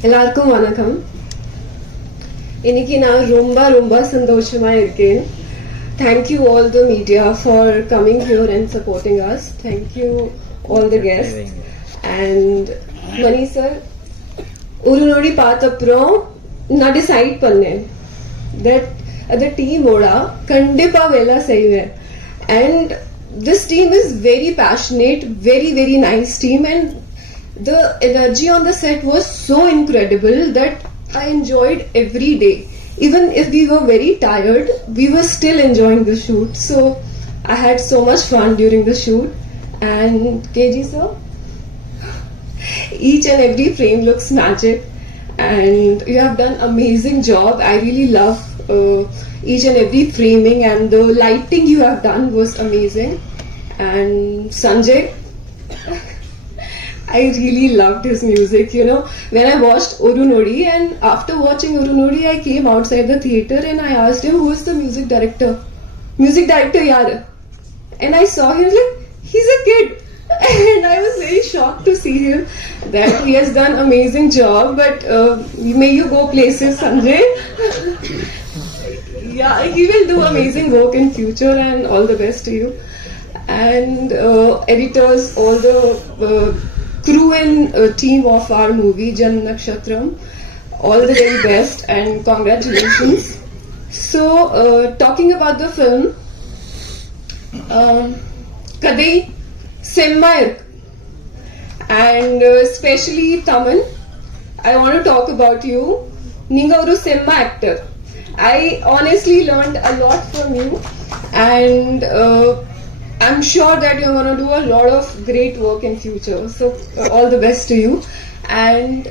எல்லாருக்கும் வணக்கம். இன்னைக்கு நான் ரொம்ப ரொம்ப சந்தோஷமா இருக்கேன். Thank you all the media for coming here and supporting us. Thank you all the guests. And Mani sir, ஒரு நொடி பார்த்தப்புறம் நான் டிசைட் பண்ணேன் தட் அந்த டீமோட கண்டிப்பா வேலை செய்வேன். And this team is very passionate, very very nice team, and the energy on the set was so incredible that I enjoyed every day. Even if we were very tired, we were still enjoying the shoot. So I had so much fun during the shoot. And KG sir, each and every frame looks magic, and you have done amazing job. I really love each and every framing, and the lighting you have done was amazing. And Sanjay, I really loved his music. You know, when I watched Oru Nodi, and after watching Oru Nodi, I came outside the theater and I asked him, who is the music director? Music director yaar. And I saw him like, he's a kid. And I was very shocked to see him that he has done amazing job. But may you go places, Sanjay. Yeah, he will do amazing work in future, and all the best to you. And editors, all the crew and team of our movie Janam Nakshatram, all the very best and congratulations. So talking about the film, Kadai Semmayak, and especially Taman, I want to talk about you. Ninga oru Semma actor. I honestly learned a lot from you, and I'm sure that you're going to do a lot of great work in future. So all the best to you. And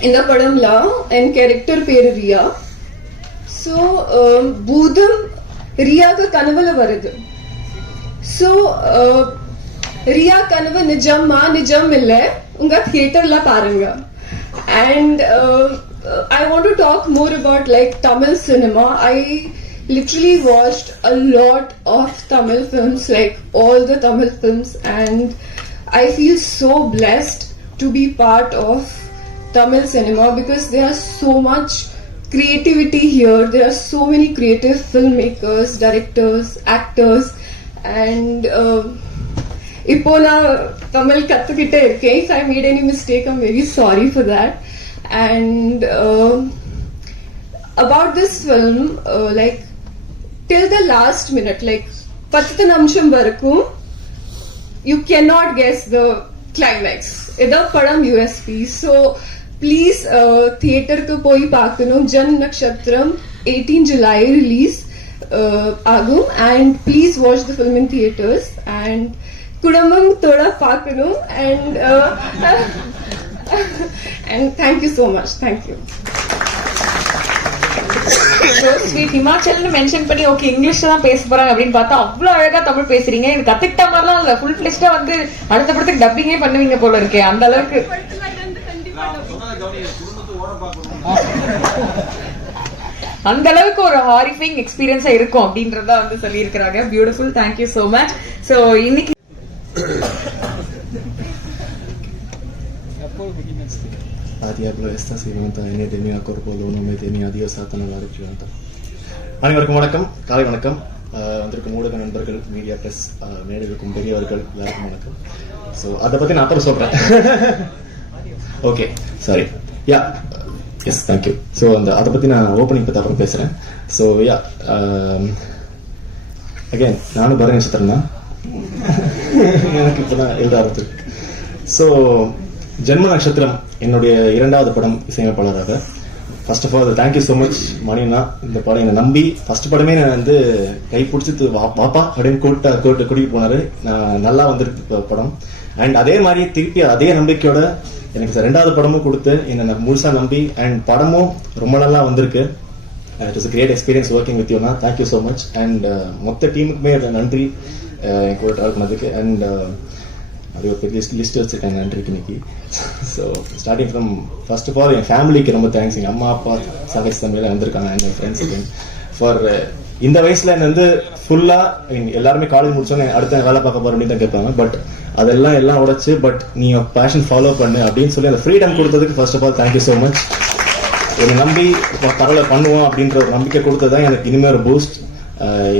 in the padamla and character per Riya. So Budam Riya ka kanavala varadu. So Riya kanava nijam ma nijam mille unga theater la paranga. And I want to talk more about like Tamil cinema. I literally watched a lot of Tamil films, like all the Tamil films, and I feel so blessed to be part of Tamil cinema because there are so much creativity here. There are so many creative filmmakers, directors, actors, and இப்போ நான் தமிழ் கத்துக்கிட்டே இருக்கேன். If I made any mistake, I'm very sorry for that. And about this film, like till the last minute, like 10 நிமிஷம் வரைக்கும் you cannot guess the climax. இதான் படம் USP. So please தியேட்டருக்கு போய் பார்க்கணும். ஜன் நக்ஷத்ரம் 18 July release ஆகும், and please watch the film in theaters and குடும்பம் தோட பார்க்கணும். And thank you so much. Thank you. So sweet. ஹிமாச்சல்னு மென்ஷன் பண்ணி ஓகே இங்கிலீஷ்ல தான் பேச போறாங்க அப்படின்னு பார்த்தா அவ்வளவு அழகா தமிழ் பேசுறீங்க. எனக்கு கத்துக்கிட்ட மாதிரிலாம் இல்ல, ஃபுல் ஃபிளெஷ்டா வந்து அடுத்த படத்துக்கு டப்பிங்கே பண்ணுவீங்க போல இருக்கே. அந்த அளவுக்கு அந்த அளவுக்கு ஒரு ஹாரிஃபைங் எக்ஸ்பீரியன்ஸா இருக்கும் அப்படின்றத வந்து சொல்லி இருக்கிறாங்க. Beautiful. Thank you so much. So இன்னைக்கு Diablo esta sirvanta en edemia corpo lo no me tenía Dios satana la reclanta. அனைவருக்கும் வணக்கம், காலை வணக்கம். வந்திருக்கும் ஊடக நண்பர்கள், மீடியா பிரஸ், மேடைகளுக்கும் பெரியவர்கள் எல்லாருக்கும் வணக்கம். ஸோ அதை பற்றி நான் அப்புறம் சொல்கிறேன். Okay, sorry. Yeah, yes, thank you. So அதை பற்றி நான் ஓப்பனிங் பற்றி அப்புறம் பேசுகிறேன். ஸோ யா, அகேன் நானும் பரணி நட்சத்திரம் தான். எனக்கு இப்போ தான் எழுத ஆரம்பிச்சிருக்கு. ஸோ ஜென்ம நட்சத்திரம் என்னுடைய 2வது படம் இசையமைப்பாளராக. First of all thank you so much Manianna. இந்த படம் என்னை நம்பி ஃபர்ஸ்ட் படமே நான் வந்து கை பிடிச்சி வாப்பா அப்படின்னு கூட்டிட்டு போனாரு. நான் நல்லா வந்திருக்கு படம். அண்ட் அதே மாதிரி திருப்பி அதே நம்பிக்கையோட எனக்கு 2வது படமும் கொடுத்து என்னை முழுசா நம்பி அண்ட் படமும் ரொம்ப நல்லா வந்திருக்கு. It was great experience working with Yuna. Thank you so much. And மொத்த டீமுக்குமே நன்றி என் கூட ட்ராவல் பண்ணதுக்கு. அண்ட் அது ஒரு பெரிய லிஸ்ட் வச்சுருக்காங்க நன்றிக்கு இன்னைக்கு. So starting from first of all என் ஃபேமிலிக்கு ரொம்ப தேங்க்ஸ். எங்கள் அம்மா அப்பா சகஸ் தம்பியில் வந்திருக்காங்க, என் ஃப்ரெண்ட்ஸுக்கு. ஃபார் இந்த வயசில் என்ன வந்து ஃபுல்லாக எல்லாருமே காலேஜ் முடிச்சோன்னே அடுத்த வேலை பார்க்க போகிற அப்படின்னு தான் கேட்பாங்க. பட் அதெல்லாம் உடைச்சு பட் நீ பேஷன் ஃபாலோ பண்ணு அப்படின்னு சொல்லி அந்த ஃப்ரீடம் கொடுத்ததுக்கு first of all thank you so much. என்னை நம்பி பரவாயில்ல பண்ணுவோம் அப்படின்ற ஒரு நம்பிக்கை கொடுத்தது தான் எனக்கு இனிமேல் ஒரு பூஸ்ட்.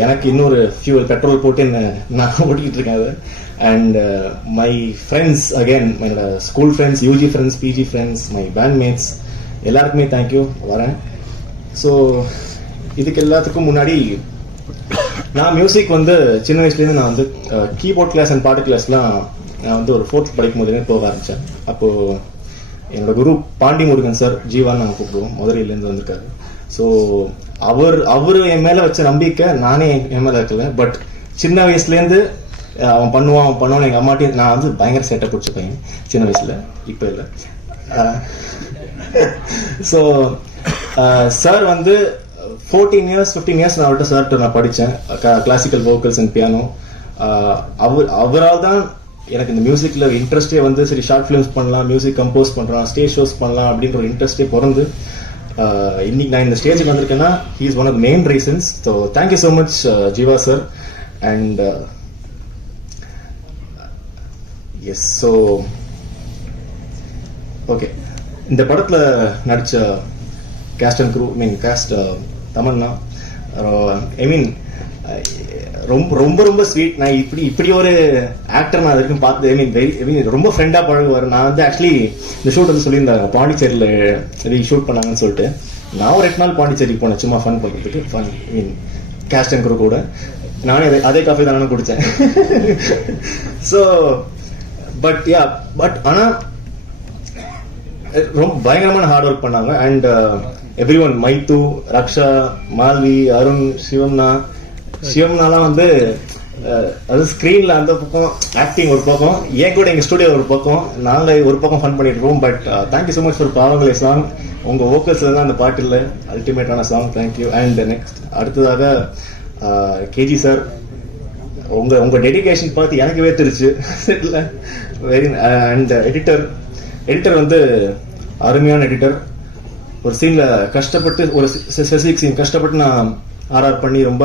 எனக்கு இன்னொரு ஃபியூல் பெட்ரோல் போட்டு நான் ஓட்டிக்கிட்டு இருக்கேன் அது. அண்ட் மை ஃப்ரெண்ட்ஸ், அகேன் என்னோட school friends, UG friends, PG friends, my bandmates எல்லாருக்குமே தேங்க்யூ. வரேன். ஸோ இதுக்கு எல்லாத்துக்கும் முன்னாடி நான் மியூசிக் வந்து சின்ன வயசுலேருந்து நான் வந்து கீபோர்ட் கிளாஸ் அண்ட் பாட்டு கிளாஸ்லாம் நான் வந்து ஒரு 4th படிக்கும் போதுலேருந்து போக ஆரம்பித்தேன். அப்போது என்னோட குரு பாண்டி முருகன் சார், ஜீவான்னு நாங்கள் கூப்பிடுவோம், மதுரையிலேருந்து வந்திருக்காரு. ஸோ அவர் என் மேலே வச்ச நம்பிக்கை நானே என் மேலே இருக்கல. பட் சின்ன வயசுலேருந்து அவன் பண்ணுவான் எங்கள் அம்மாட்டையும். நான் வந்து பயங்கர சேட்டை பிடிச்ச பையன் சின்ன வயசில், இப்போ இல்லை. ஸோ சார் வந்து 14 இயர்ஸ் 15 இயர்ஸ் நான் அவர்கிட்ட சார்கிட்ட நான் படித்தேன் கிளாசிக்கல் வோக்கல்ஸ் அண்ட் பியானோ. அவரால் தான் எனக்கு இந்த மியூசிக்கில் இன்ட்ரெஸ்டே வந்து சரி ஷார்ட் ஃபிலிம்ஸ் பண்ணலாம், மியூசிக் கம்போஸ் பண்ணுறான், ஸ்டேஜ் ஷோஸ் பண்ணலாம் அப்படின்ற ஒரு இன்ட்ரெஸ்டே பிறந்து இன்னைக்கு நான் இந்த ஸ்டேஜுக்கு வந்திருக்கேன்னா he is one of main reasons. So thank you so much Jeeva sir. And yes, so okay, இந்த படத்தில் நடித்த cast and crew, cast Tamannaah, ரொம்ப ரொம்ப ரொம்ப ஸ்வீட். நான் இப்படி ஒரு ஆக்டர் நான் வரைக்கும் பார்த்து ரொம்ப ஃப்ரெண்டாக பழகுவார். நான் வந்து ஆக்சுவலி இந்த ஷூட் வந்து சொல்லியிருந்தாங்க பாண்டிச்சேரியில் ஷூட் பண்ணாங்கன்னு சொல்லிட்டு. நான் ஒரு 8 நாள் பாண்டிச்சேரிக்கு போனேன் சும்மா ஃபன் பண்ணுறதுக்கு. ஃபன் கேஸ்ட் அண்ட் க்ரூ கூட நானே அதே காஃபி தான் நானும் குடித்தேன். ஸோ பட் ஆனால் ரொம்ப பயங்கரமான ஹார்ட் ஒர்க் பண்ணாங்க. அண்ட் எவ்ரி ஒன், மைத்து, ரக்ஷா, மால்வி, அருண், சிவம்னாலாம் வந்து அது ஸ்க்ரீனில் அந்த பக்கம் ஆக்டிங் ஒரு பக்கம், ஏன் கூட எங்கள் ஸ்டுடியோ ஒரு பக்கம், நாங்கள் ஒரு பக்கம் ஃபன் பண்ணிட்டு இருக்கோம். But thank you so much for Paavangale song. உங்கள் வோக்கல்ஸில் தான் அந்த பாட்டு இல்லை, அல்டிமேட்டான சாங். தேங்க்யூ. அண்ட் நெக்ஸ்ட் அடுத்ததாக கேஜி சார், உங்கள் டெடிகேஷன் பார்த்து எனக்கு வேர்த்துருச்சு இல்லை வெரி. அண்ட் எடிட்டர் வந்து அருமையான எடிட்டர். ஒரு சீனில் கஷ்டப்பட்டு ஒரு ஸ்பெசிஃபிக் சீன் கஷ்டப்பட்டு நான் ஆர்ஆர் பண்ணி ரொம்ப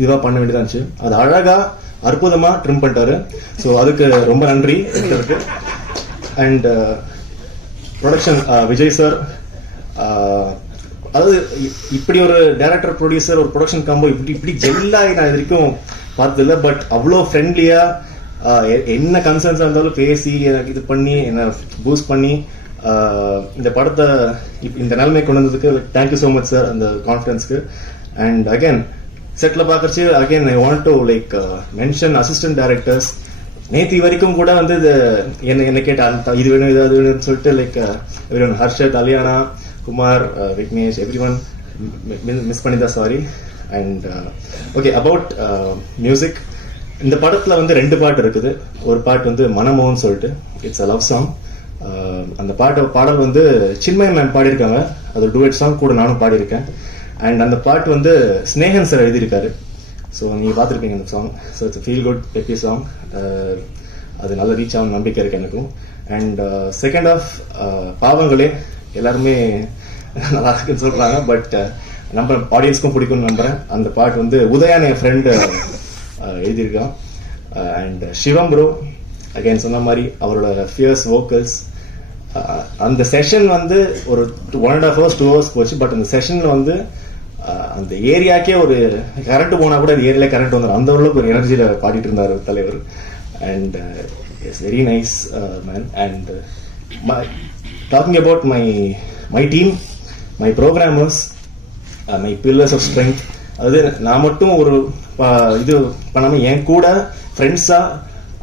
இதுவாக பண்ண வேண்டியதாக இருந்துச்சு. அது அழகா அற்புதமாக ட்ரிம் பண்ணிட்டாரு. ஸோ அதுக்கு ரொம்ப நன்றி இருக்கு. அண்ட் ப்ரொடக்ஷன் விஜய் சார், அதாவது இப்படி ஒரு டைரக்டர் ப்ரொடியூசர் ஒரு ப்ரொடக்ஷன் காம்போ இப்படி ஜெல்லாகி நான் இது வரைக்கும் பார்த்ததில்லை. பட் அவ்வளோ ஃப்ரெண்ட்லியாக என்ன கன்சர்ன்ஸாக இருந்தாலும் பேசி எனக்கு இது பண்ணி என்னை பூஸ்ட் பண்ணி இந்த படத்தை இந்த நிலைமை கொண்டு வந்ததுக்கு தேங்க்யூ ஸோ மச் சார், அந்த கான்ஃபிடன்ஸ்க்கு. அண்ட் அகேன் செட்டில் பார்க்கறச்சு again I want to like mention assistant directors. நேற்று வரைக்கும் கூட வந்து இது என்ன கேட்ட இது வேணும் இது அது வேணும்னு சொல்லிட்டு like Harshad, Aliyana, Kumar, Vignesh, every one miss பண்ணிதான் sorry. And okay, about music, இந்த படத்தில் வந்து 2 பாட்டு இருக்குது. ஒரு பாட்டு வந்து மனமோன்னு சொல்லிட்டு இட்ஸ் அ லவ் சாங். அந்த பாடல் வந்து சின்மய் மேம் பாடியிருக்காங்க. அது டூயட் சாங் கூட நானும் பாடியிருக்கேன். அண்ட் அந்த பாட்டு வந்து ஸ்னேகன் சார் எழுதியிருக்காரு. ஸோ நீங்கள் பார்த்துருப்பீங்க அந்த song. So it's feel good peppy song. அது நல்ல ரீச் ஆகும் நம்பிக்கை இருக்கு எனக்கும். அண்ட் செகண்ட் ஆஃப் பாவங்களே எல்லாருமே நல்லா இருக்குன்னு சொல்கிறாங்க. பட் நம்ம ஆடியன்ஸ்க்கும் பிடிக்கும்னு நம்புகிறேன். அந்த பாட்டு வந்து உதயான் என் ஃப்ரெண்டு எழுதியிருக்கான். அண்ட் சிவம் ப்ரோ அகைன் சொன்ன மாதிரி அவரோட ஃபியர்ஸ் வோக்கல்ஸ். அந்த செஷன் வந்து ஒரு 1.5 hours 2 hours போச்சு. பட் அந்த செஷனில் வந்து அந்த ஏரியாக்கே ஒரு கரண்ட் போனால் கூட அந்த ஏரியாவில் கரண்ட் வந்துடும், அந்த அளவுக்கு ஒரு எனர்ஜியில் பாடிட்டு இருந்தார் தலைவர். And it's very nice man. And talking about my team, my programmers, my pillars of strength. அதாவது நான் மட்டும் ஒரு இது பண்ணாமல் என் கூட ஃப்ரெண்ட்ஸாக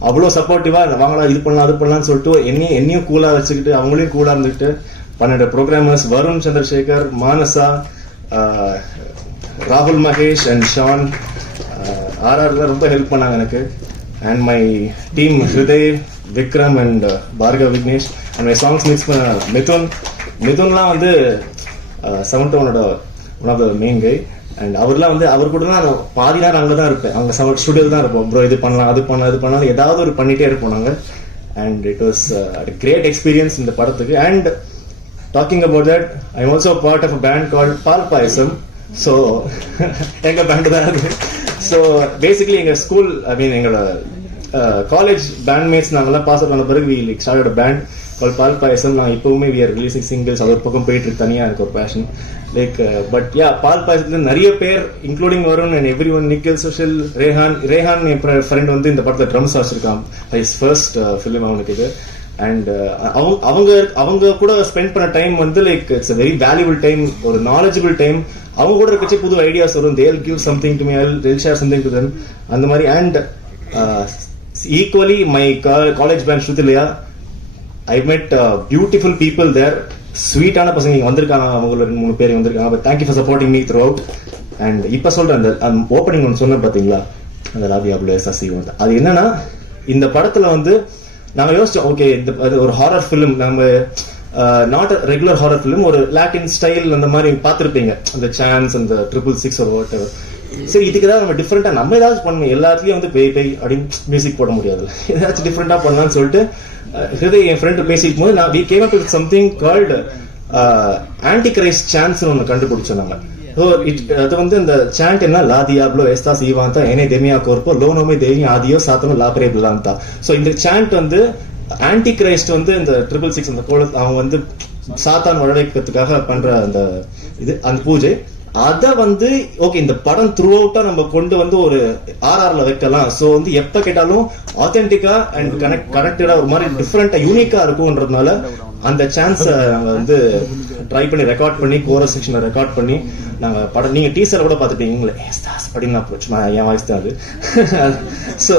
அவ்வளோ சப்போர்ட்டிவாக வாங்கலாம் இது பண்ணலாம் அது பண்ணலாம்னு சொல்லிட்டு என்னையும் கூலாக வச்சுக்கிட்டு அவங்களையும் கூலாக இருந்துக்கிட்டு பண்ணிட்ட ப்ரோக்ராமர்ஸ் வருண் சந்திரசேகர், மானசா, ராகுல் மகேஷ் அண்ட் ஷான், ஆர்ஆர்ல ரொம்ப ஹெல்ப் பண்ணாங்க எனக்கு. And my team Hriday, Vikram and Bhargav Vignesh. And my songs mix பண்ண மிதுன்லாம் வந்து செவன்டோனோட one of the main guy. And அவர்லாம் வந்து அவர் கூட தான் பாதி நேரம் அங்கே தான் இருப்பேன், அவங்க ஸ்டுடியோவில் தான் இருப்போம். ப்ரோ இது பண்ணலாம் அது பண்ணலாம் இது பண்ணலாம் ஏதாவது ஒரு பண்ணிட்டே இருப்போம் நாங்கள். And it was great experience இந்த படத்துக்கு. And talking about that I am also part of a band called Paal Payasam. So எங்கள் பேண்டு தான் அது. ஸோ பேசிக்கலி எங்கள் ஸ்கூல் எங்களோட காலேஜ் பேண்ட்மேட்ஸ் நாங்கள்லாம் பாஸ் அவுட் பண்ண பிறகு we like start a band call Paal Payasam. நான் இப்போவுமே வி ஆர் ரிலீசிங் சிங்கிள்ஸ், அது ஒரு பக்கம் போயிட்டு இருக்கு தனியாக எனக்கு ஒரு பேஷன் லைக். பட் யா பால் பாயசத்துல நிறைய பேர் including Varun and every one, Nikhil, Sushil, Rehan N friend வந்து இந்த படத்தில் ட்ரம்ஸ் வாசிச்சிருக்கான். ஹிஸ் ஃபர்ஸ்ட் ஃபிலிம் அவனுக்கு இது. அண்ட் அவங்க கூட ஸ்பெண்ட் பண்ண டைம் வந்து like it's a very valuable time, ஒரு நாலேஜபிள் டைம். அவங்க கூட இருக்கச்சு புது ஐடியாஸ் வரும். தேல் கிவ் சம்திங் டு மீ, தேல் ஷேர் சம்திங் டு தெம் அந்த மாதிரி. And equally my college pant Shruthilaya, ஐ மெட் பியூட்டிஃபுல் பீப்புள் தேர். ஸ்வீட்டான பசங்க இங்கே வந்திருக்காங்க, அவங்கள 2-3 பேர் வந்திருக்காங்க. But thank you for supporting me through out. And இப்போ சொல்கிறேன், அந்த ஓப்பனிங் ஒன்று சொன்னேன் பார்த்தீங்களா, அந்த லாபியாபுல சசி வந்து அது என்னன்னா, இந்த படத்தில் வந்து நாங்கள் யோசிச்சோம், ஓகே அது ஒரு ஹாரர் ஃபிலிம், நம்ம நாட் ரெகுலர் ஹாரர் ஃபிலிம், ஒரு லாட்டின் ஸ்டைல் அந்த மாதிரி பார்த்துருப்பீங்க, அந்த சான்ஸ் அந்த 666 ஒரு வாட் எவர். சரி இதுக்கு ஏதாவது நம்ம டிஃப்ரெண்டாக நம்ம ஏதாவது பண்ணணும், எல்லாத்துலேயும் வந்து பேய் அப்படின்னு மியூசிக் போட முடியாதுல்ல, ஏதாச்சும் டிஃப்ரெண்டாக பண்ணலாம்னு சொல்லிட்டு ஹிருதய் என் ஃப்ரெண்டு பேசிக்கும் போது நான் we came up with something called anti Christ chance ஒன்று கண்டுபிடிச்சோம் நாங்கள். ஸோ அது வந்து இந்த சாண்ட் என்ன, லா தியாப்லோ எஸ்தாஸ் ஈவாந்தா ஏனே தெமியா கோர்ப்போ லோனோமே தேவி ஆதியோ சாத்தனோ லாபரே பில்லாந்தா. ஸோ இந்த சாண்ட் வந்து ஆன்டி கிரைஸ்ட் வந்து இந்த 666 அந்த கோல அவங்க வந்து சாத்தான் வழவைக்கிறதுக்காக பண்ற அந்த இது அந்த பூஜை, அதை வந்து ஓகே இந்த படம் த்ரூ அவுட்டா நம்ம கொண்டு வந்து ஒரு ஆர்ஆர்ல வைக்கலாம். ஸோ வந்து எப்ப கேட்டாலும் ஆத்தென்டிக்கா அண்ட் கனெக்டடா ஒரு மாதிரி டிஃப்ரெண்டா யூனிக்கா இருக்கும்ன்றதுனால அந்த சான்ஸை நாங்கள் வந்து ட்ரை பண்ணி ரெக்கார்ட் பண்ணி கோரஸ் செக்ஷனை ரெக்கார்ட் பண்ணி நாங்கள் படம் நீங்கள் டீசரை கூட பார்த்துட்டீங்களே அப்படின்னு அப்ரோச் நான் என் வாய்ஸ் தான் அது. ஸோ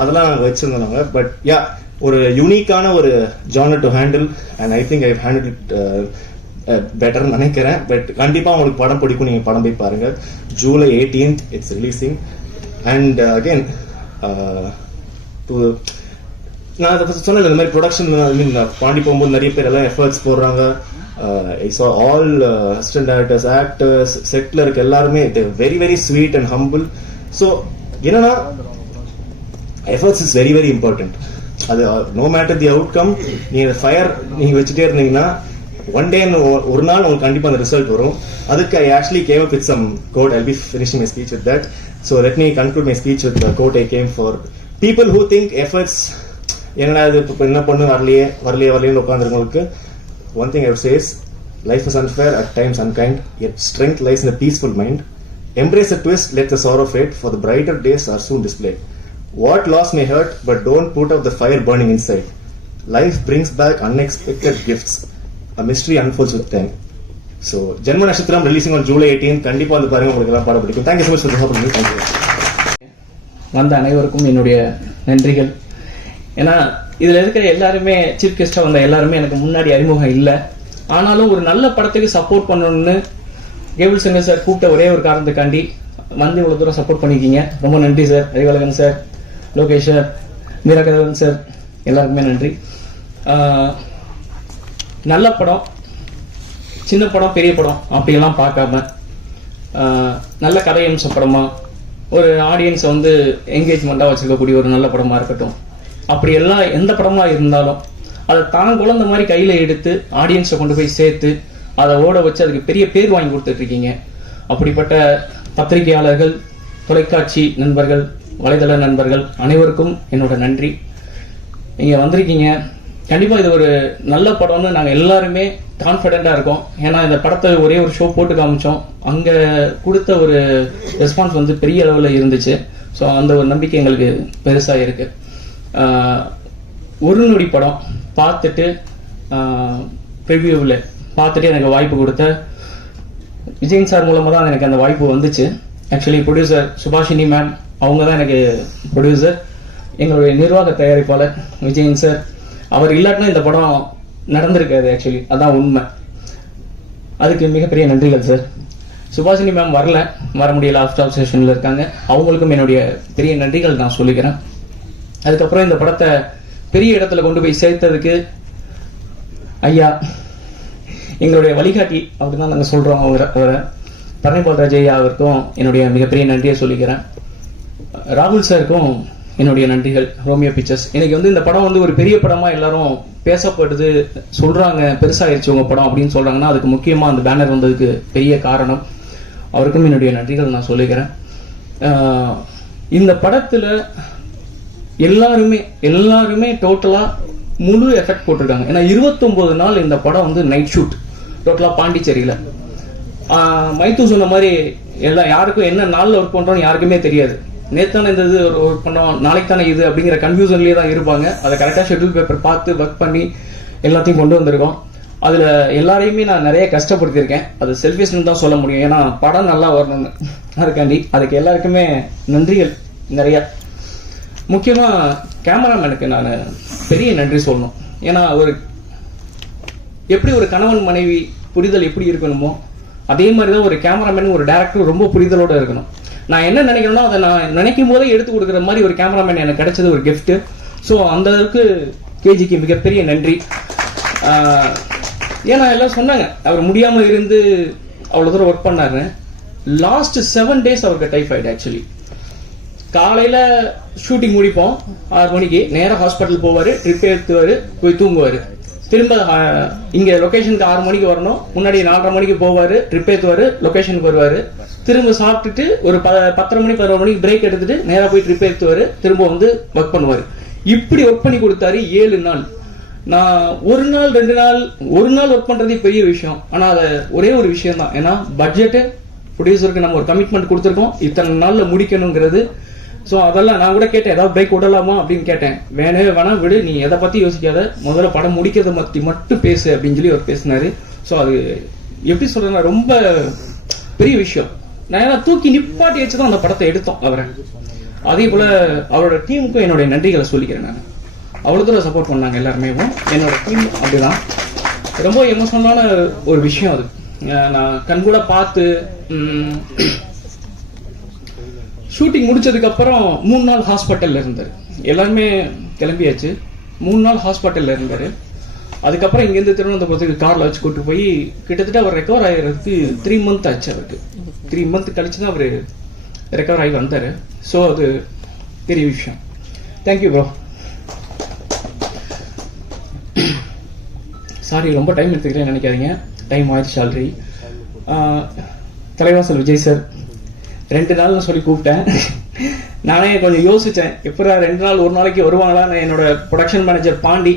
அதெல்லாம் நாங்கள் வச்சுருந்தோம் நாங்கள். பட் யா ஒரு யூனிக்கான ஒரு genre to handle and I think I handle it பெட்டர்னு நினைக்கிறேன். பட் கண்டிப்பாக உங்களுக்கு படம் பிடிக்கும், நீங்கள் படம் போய் பாருங்கள். July 18th it's releasing. And again நான் அதை சொன்னேன், இந்த மாதிரி ப்ரொடக்ஷன் பாண்டி போகும்போது நிறைய பேர் எல்லாம் எஃபர்ட்ஸ் போடுறாங்க. I saw all assistant directors, actors, செட்டில் இருக்க எல்லாருமே very very sweet and humble. So என்னன்னா efforts is very very important. அது நோ மேட்டர் தி அவுட்கம், நீங்கள் ஃபயர் நீங்கள் வச்சுட்டே இருந்தீங்கன்னா ஒன் டே ஒரு நாள் உங்களுக்கு கண்டிப்பா அந்த ரிசல்ட் வரும். அதுக்கு I actually came up with some quote. I be finishing my speech with that. So let me conclude my speech with the quote I came for people who think efforts என்னடா இது இப்போ என்ன பண்ணு வரலையேன்னு உட்காந்துருக்கவங்களுக்கு one thing I would say is life is unfair, at times unkind, yet strength lies in a peaceful mind. Embrace the twist, let the sorrow fade, for the brighter days are soon displayed. What loss may hurt, but don't put out the fire burning inside. Life brings back unexpected gifts. A mystery unfolds with time. So, Janma Nakshatram releasing on July 18th. கண்டிப்பா வந்து பாருங்க, உங்களுக்கு எல்லாம் பாட பிடிக்கும். Thank you so much for the opportunity. Thank you. வந்த அனைவருக்கும் என்னுடைய நன்றிகள். ஏன்னா இதுல இருக்கிற எல்லாருமே சீஃப் கெஸ்டா வந்த எல்லாருமே எனக்கு முன்னாடி அறிமுகம் இல்லை. ஆனாலும் ஒரு நல்ல படத்துக்கு சப்போர்ட் பண்ணணும்னு கேபிள் சங்கர் சார் கூப்பிட்ட ஒரே ஒரு காரணத்துக்காண்டி வந்து இவ்வளவு தூரம் சப்போர்ட் பண்ணிருக்கீங்க. ரொம்ப நன்றி sir. Arivazhagan sir, Lokesh sir, Meerakathavan sir, எல்லாருக்குமே நன்றி. நல்ல படம், சின்ன படம், பெரிய படம் அப்படியெல்லாம் பார்க்காம நல்ல கதையம்ச படமா, ஒரு ஆடியன்ஸை வந்து என்கேஜ்மெண்ட்டாக வச்சிருக்கக்கூடிய ஒரு நல்ல படமா இருக்கட்டும், அப்படி எல்லாம் எந்த படமா இருந்தாலும் அதை தான் குழந்தை மாதிரி கையில எடுத்து ஆடியன்ஸை கொண்டு போய் சேர்த்து அதை ஓட வச்சு அதுக்கு பெரிய பேர் வாங்கி கொடுத்துட்டு இருக்கீங்க. அப்படிப்பட்ட பத்திரிகையாளர்கள், தொலைக்காட்சி நண்பர்கள், வலைதள நண்பர்கள் அனைவருக்கும் என்னோட நன்றி. நீங்க வந்திருக்கீங்க. கண்டிப்பா இது ஒரு நல்ல படம்னு நாங்க எல்லாருமே கான்ஃபிடென்டா இருக்கோம். ஏன்னா இந்த படத்தை ஒரே ஒரு ஷோ போட்டு காமிச்சோம், அங்க கொடுத்த ஒரு ரெஸ்பான்ஸ் வந்து பெரிய அளவில் இருந்துச்சு. ஸோ அந்த ஒரு நம்பிக்கை எங்களுக்கு பெருசா இருக்கு. ஒரு நொடி படம் பார்த்துட்டு ப்ரிவியூவில் பார்த்துட்டு எனக்கு வாய்ப்பு கொடுத்த விஜயன் சார் மூலமாக தான் எனக்கு அந்த வாய்ப்பு வந்துச்சு. ஆக்சுவலி ப்ரொடியூசர் சுபாஷினி மேம், அவங்க தான் எனக்கு ப்ரொடியூசர். எங்களுடைய நிர்வாக தயாரிப்பாளர் விஜயன் சார், அவர் இல்லாட்டினா இந்த படம் நடந்திருக்காது. ஆக்சுவலி அதான் உண்மை. அதுக்கு மிகப்பெரிய நன்றிகள் சார். சுபாஷினி மேம் வர முடியல, ஆஃப்டர் ஆப்சேஷனில் இருக்காங்க. அவங்களுக்கும் என்னுடைய பெரிய நன்றிகள் நான் சொல்லிக்கிறேன். அதுக்கப்புறம் இந்த படத்தை பெரிய இடத்துல கொண்டு போய் சேர்த்ததுக்கு ஐயா, எங்களுடைய வழிகாட்டி அப்படிதான் நாங்கள் சொல்றோம். அவரை பரணிபால் ராஜ் ஐயா அவருக்கும் என்னுடைய மிகப்பெரிய நன்றியை சொல்லிக்கிறேன். ராகுல் சாருக்கும் என்னுடைய நன்றிகள். ரோமியோ பிக்சர்ஸ் எனக்கு வந்து இந்த படம் வந்து ஒரு பெரிய படமா எல்லாரும் பேசப்படுது சொல்றாங்க, பெருசாயிருச்சு உங்க படம் அப்படின்னு சொல்றாங்கன்னா அதுக்கு முக்கியமா அந்த பேனர் வந்ததுக்கு பெரிய காரணம். அவருக்கும் என்னுடைய நன்றிகள் நான் சொல்லிக்கிறேன். இந்த படத்துல எல்லாருமே டோட்டலா முழு எஃபெக்ட் போட்டிருக்காங்க. ஏன்னா 29 நாள் இந்த படம் வந்து நைட் ஷூட் டோட்டலா பாண்டிச்சேரியில. மைத்து சொன்ன மாதிரி எல்லாம் யாருக்கும் என்ன நாள்ல ஒர்க் பண்றோம்னு யாருக்குமே தெரியாது. நேத்தான இந்த இது ஒர்க் பண்ணோம், நாளைக்கு தானே இது அப்படிங்கிற கன்ஃபியூஷன்லயே தான் இருப்பாங்க. அதை கரெக்டா ஷெட்யூல் பேப்பர் பார்த்து ஒர்க் பண்ணி எல்லாத்தையும் கொண்டு வந்திருக்கோம். அதுல எல்லாரையுமே நான் நிறைய கஷ்டப்படுத்திருக்கேன். அது செல்ஃபிஷ்னு தான் சொல்ல முடியும். ஏன்னா படம் நல்லா வரணும்னு அதுக்காண்டி அதுக்கு எல்லாருக்குமே நன்றிகள் நிறைய. முக்கியமா கேமராமேனுக்கு நான் பெரிய நன்றி சொல்லணும். ஏன்னா எப்படி ஒரு கணவன் மனைவி புரிதல் எப்படி இருக்கணுமோ அதே மாதிரிதான் ஒரு கேமராமேன் ஒரு டைரக்டர் ரொம்ப புரிதலோட இருக்கணும். நான் என்ன நினைக்கிறேனோ அதை நான் நினைக்கும் போதே எடுத்து கொடுக்குற மாதிரி ஒரு கேமராமேன் எனக்கு கிடைச்சது ஒரு கிஃப்ட். ஸோ அந்த அளவுக்கு கேஜிக்கு மிகப்பெரிய நன்றி. ஏன்னா எல்லாம் சொன்னாங்க அவர் முடியாம இருந்து அவ்வளவு தூரம் ஒர்க் பண்ணாரு. லாஸ்ட் 7 days அவருக்கு டைஃபாய்டு. ஆக்சுவலி காலையில ஷூட்டிங் முடிப்போம் 6 மணிக்கு, நேரம் ஹாஸ்பிட்டல் போவாரு, ட்ரிப் எடுத்துவாரு, போய் தூங்குவாரு. திரும்ப இங்க லொகேஷனுக்கு 6 மணிக்கு வரணும், முன்னாடி 4:30 மணிக்கு போவாரு, ட்ரிப் ஏத்துவாரு, லொகேஷனுக்கு வருவாரு, திரும்ப சாப்பிட்டுட்டு ஒரு 10:30 மணி 11 மணிக்கு பிரேக் எடுத்துட்டு நேரா போய் ட்ரிப் ஏத்துவாரு, திரும்ப வந்து ஒர்க் பண்ணுவாரு. இப்படி ஒர்க் பண்ணி கொடுத்தாரு 7 நாள். நான் ஒரு நாள் 2 நாள் ஒர்க் பண்றதே பெரிய விஷயம். ஆனா அது ஒரே ஒரு விஷயம் தான். ஏன்னா பட்ஜெட் ப்ரொடியூசருக்கு நம்ம ஒரு கமிட்மெண்ட் கொடுத்துருக்கோம், இத்தனை நாள்ல முடிக்கணுங்கிறது. ஸோ அதெல்லாம் நான் கூட கேட்டேன், ஏதாவது பிரேக் விடலாமா அப்படின்னு கேட்டேன். வேணா விடு, நீ எதை பத்தி யோசிக்காத, முதல்ல படம் முடிக்கிறத பத்தி மட்டும் பேசு அப்படின்னு சொல்லி அவர் பேசினாரு. ஸோ அது எப்படி சொல்றேன்னா ரொம்ப பெரிய விஷயம். நான் தூக்கி நிப்பாட்டி வச்சுதான் அந்த படத்தை எடுத்தோம் அவரை. அதே போல அவரோட டீமுக்கும் என்னுடைய நன்றிகளை சொல்லிக்கிறேன். நான் அவ்வளவு தூரம் சப்போர்ட் பண்ணாங்க எல்லாருமே. என்னோட டீம் அப்படிதான். ரொம்ப எமோஷனலான ஒரு விஷயம் அது. நான் கண்கூட பார்த்து ஷூட்டிங் முடிச்சதுக்கு அப்புறம் 3 நாள் ஹாஸ்பிட்டல்ல இருந்தாரு. எல்லாருமே கிளம்பியாச்சு. 3 நாள் ஹாஸ்பிட்டல்ல இருந்தாரு. அதுக்கப்புறம் இங்கிருந்து திருவனந்தபுரத்துக்கு கார்ல வச்சு கூட்டு போய் கிட்டத்தட்ட அவர் ரெக்கவர் ஆகிறதுக்கு 3 months ஆச்சு. அவருக்கு 3 months கழிச்சுதான் அவரு ரெக்கவர் ஆகி வந்தாரு. ஸோ அது பெரிய விஷயம். Thank you bro. சாரி ரொம்ப டைம் எடுத்துக்கிறேன்னு நினைக்காதீங்க, டைம் ஆயிடுச்சு ஆல்ரெடி. தலைவாசல் விஜய் சார் 2 நாள்னு சொல்லி கூப்பிட்டேன். நானே கொஞ்சம் யோசித்தேன், எப்போ 2 நாள் 1 நாளைக்கு வருவாங்களா. என்னோட ப்ரொடக்ஷன் மேனேஜர் பாண்டி,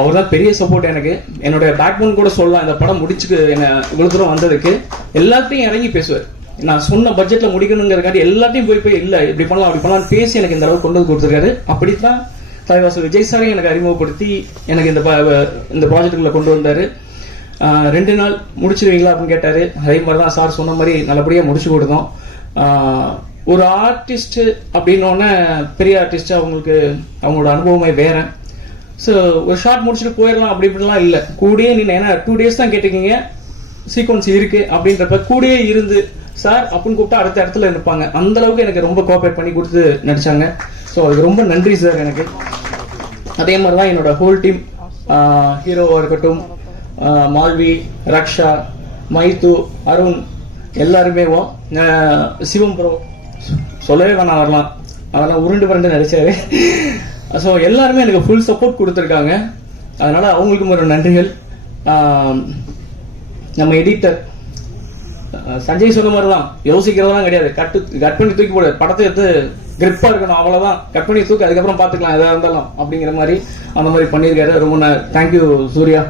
அவர் தான் பெரிய சப்போர்ட் எனக்கு. என்னோட பேக்போன் கூட சொல்லலாம், இந்த படம் முடிச்சுக்கு என்ன இவ்வளவு தூரம் வந்ததுக்கு. எல்லாத்தையும் இறங்கி பேசுவார். நான் சொன்ன பட்ஜெட்ல முடிக்கணுங்கிறக்காண்டி எல்லாத்தையும் போய் இல்லை இப்படி பண்ணலாம் அப்படி பண்ணலாம் பேசி எனக்கு இந்த அளவுக்கு கொண்டு வந்து கொடுத்துருக்காரு. அப்படித்தான் தலைவாசல் விஜய் சாரையும் எனக்கு அறிமுகப்படுத்தி எனக்கு இந்த ப்ராஜெக்டுக்குள்ள கொண்டு வந்தாரு. 2 நாள் முடிச்சிருவீங்களா அப்படின்னு கேட்டாரு. அதே மாதிரி தான் சார் சொன்ன மாதிரி நல்லபடியாக முடிச்சு கொடுத்தோம். ஒரு ஆர்டிஸ்ட் அப்படின்னோடனே பெரிய ஆர்டிஸ்ட் அவங்களுக்கு அவங்களோட அனுபவமே வேற. ஸோ ஒரு ஷார்ட் முடிச்சுட்டு போயிடலாம் அப்படி இப்படிலாம் இல்லை, கூடயே நீங்க ஏன்னா 2 days தான் கேட்டிருக்கீங்க, சீக்வன்ஸ் இருக்கு அப்படின்றப்ப கூடயே இருந்து சார் அப்படின்னு கூப்பிட்டா அடுத்த இடத்துல இருப்பாங்க. அந்த அளவுக்கு எனக்கு ரொம்ப கோஆப்ரேட் பண்ணி கொடுத்து நடிச்சாங்க. ஸோ அதுக்கு ரொம்ப நன்றி சார் எனக்கு. அதே மாதிரி தான் என்னோட ஹோல் டீம், ஹீரோவாக இருக்கட்டும், மால்வி, ரக்ஷா, மைத்து, அருண் எல்லாருமே, சிவம் ப்ரோ சொல்லவே வேணாம், வரலாம் அதெல்லாம் உருண்டு பரண்டு நடிச்சாரு. ஸோ எல்லாருமே எனக்கு ஃபுல் சப்போர்ட் கொடுத்துருக்காங்க. அதனால அவங்களுக்கும் ஒரு நன்றிகள். நம்ம எடிட்டர் சஞ்சய் சொன்ன மாதிரி தான், யோசிக்கிறதெல்லாம் கிடையாது, கட் பண்ணி தூக்கி போடு, படத்தை எடுத்து கிரிப்பா இருக்கணும், அவ்வளவுதான், கட் பண்ணி தூக்கி அதுக்கப்புறம் பார்த்துக்கலாம் எதா இருந்தாலும் அப்படிங்கிற மாதிரி அந்த மாதிரி பண்ணியிருக்காரு. ரொம்ப தேங்க்யூ சூர்யா.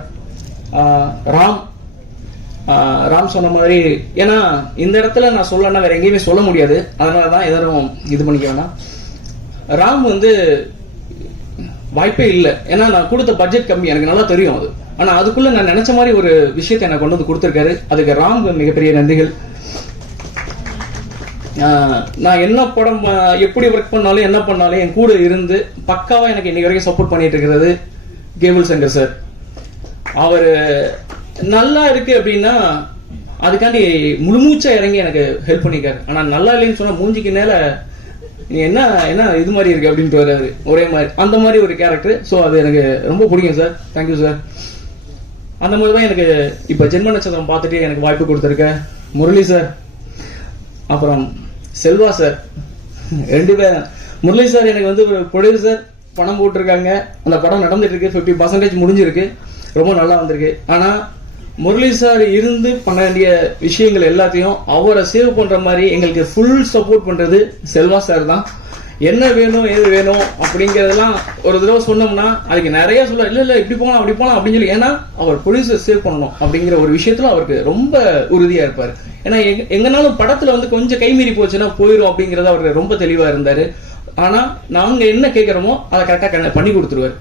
ராம் சொன்ன மாதிரி, ஏன்னா இந்த இடத்துல நான் சொல்லணும்னா வேற எங்கேயுமே சொல்ல முடியாது, அதனாலதான் எதாரும் இது பண்ணிக்க வேணாம். ராம் வாய்ப்பே இல்லை, ஏன்னா நான் கொடுத்த பட்ஜெட் கம்மி, எனக்கு நல்லா தெரியும் அது. ஆனா அதுக்குள்ள நான் நினைச்ச மாதிரி ஒரு விஷயத்தை எனக்கு கொண்டு வந்து கொடுத்திருக்காரு. அதுக்கு ராம் மிகப்பெரிய நன்றிகள். நான் என்ன படம் எப்படி ஒர்க் பண்ணாலும் என்ன பண்ணாலும் என் கூட இருந்து பக்காவா எனக்கு இன்னைக்கு வரைக்கும் சப்போர்ட் பண்ணிட்டு இருக்கிறது கேபிள் சங்கர் சார். அவரு நல்லா இருக்கு அப்படின்னா அதுக்காண்டி முழுமூச்சா இறங்கி எனக்கு ஹெல்ப் பண்ணிக்காரு. ஆனா நல்லா இல்லைன்னு சொன்னா மூஞ்சிக்கு மேல நீ என்ன இது மாதிரி இருக்கு அப்படின்ட்டு வராது, ஒரே மாதிரி அந்த மாதிரி ஒரு கேரக்டர். ஸோ அது எனக்கு ரொம்ப பிடிக்கும் சார். Thank you sir. அந்த மாதிரி தான் எனக்கு இப்ப ஜென்ம நட்சத்திரம் பார்த்துட்டு எனக்கு வாய்ப்பு கொடுத்துருக்க முரளி சார், அப்புறம் செல்வா சார், 2 பேரும். முரளி சார் எனக்கு ஒரு ப்ரொடியூசர், பணம் போட்டிருக்காங்க, அந்த படம் நடந்துட்டு இருக்கு, 50% முடிஞ்சிருக்கு, ரொம்ப நல்லா வந்திருக்கு. ஆனா முரளி சார் இருந்து பண்ண வேண்டிய விஷயங்கள் எல்லாத்தையும் அவரை சேவ் பண்ற மாதிரி எங்களுக்கு ஃபுல் சப்போர்ட் பண்றது செல்வா சார் தான். என்ன வேணும் ஏது வேணும் அப்படிங்கறதெல்லாம் ஒரு தடவை சொன்னோம்னா அதுக்கு நிறைய சொல்ல, இல்ல இப்படி போகலாம் அப்படி போகலாம் அப்படின்னு சொல்லி, ஏன்னா அவர் ப்ரொடியூசர் சேவ் பண்ணணும் அப்படிங்கிற ஒரு விஷயத்துல அவருக்கு ரொம்ப உறுதியா இருப்பாரு. ஏன்னா எங்கனாலும் படத்துல கொஞ்சம் கைமீறி போச்சுன்னா போயிடும் அப்படிங்கறத அவருக்கு ரொம்ப தெளிவா இருந்தாரு. ஆனா நாங்க என்ன கேட்கிறோமோ அதை கரெக்டா பண்ணி கொடுத்துருவாரு.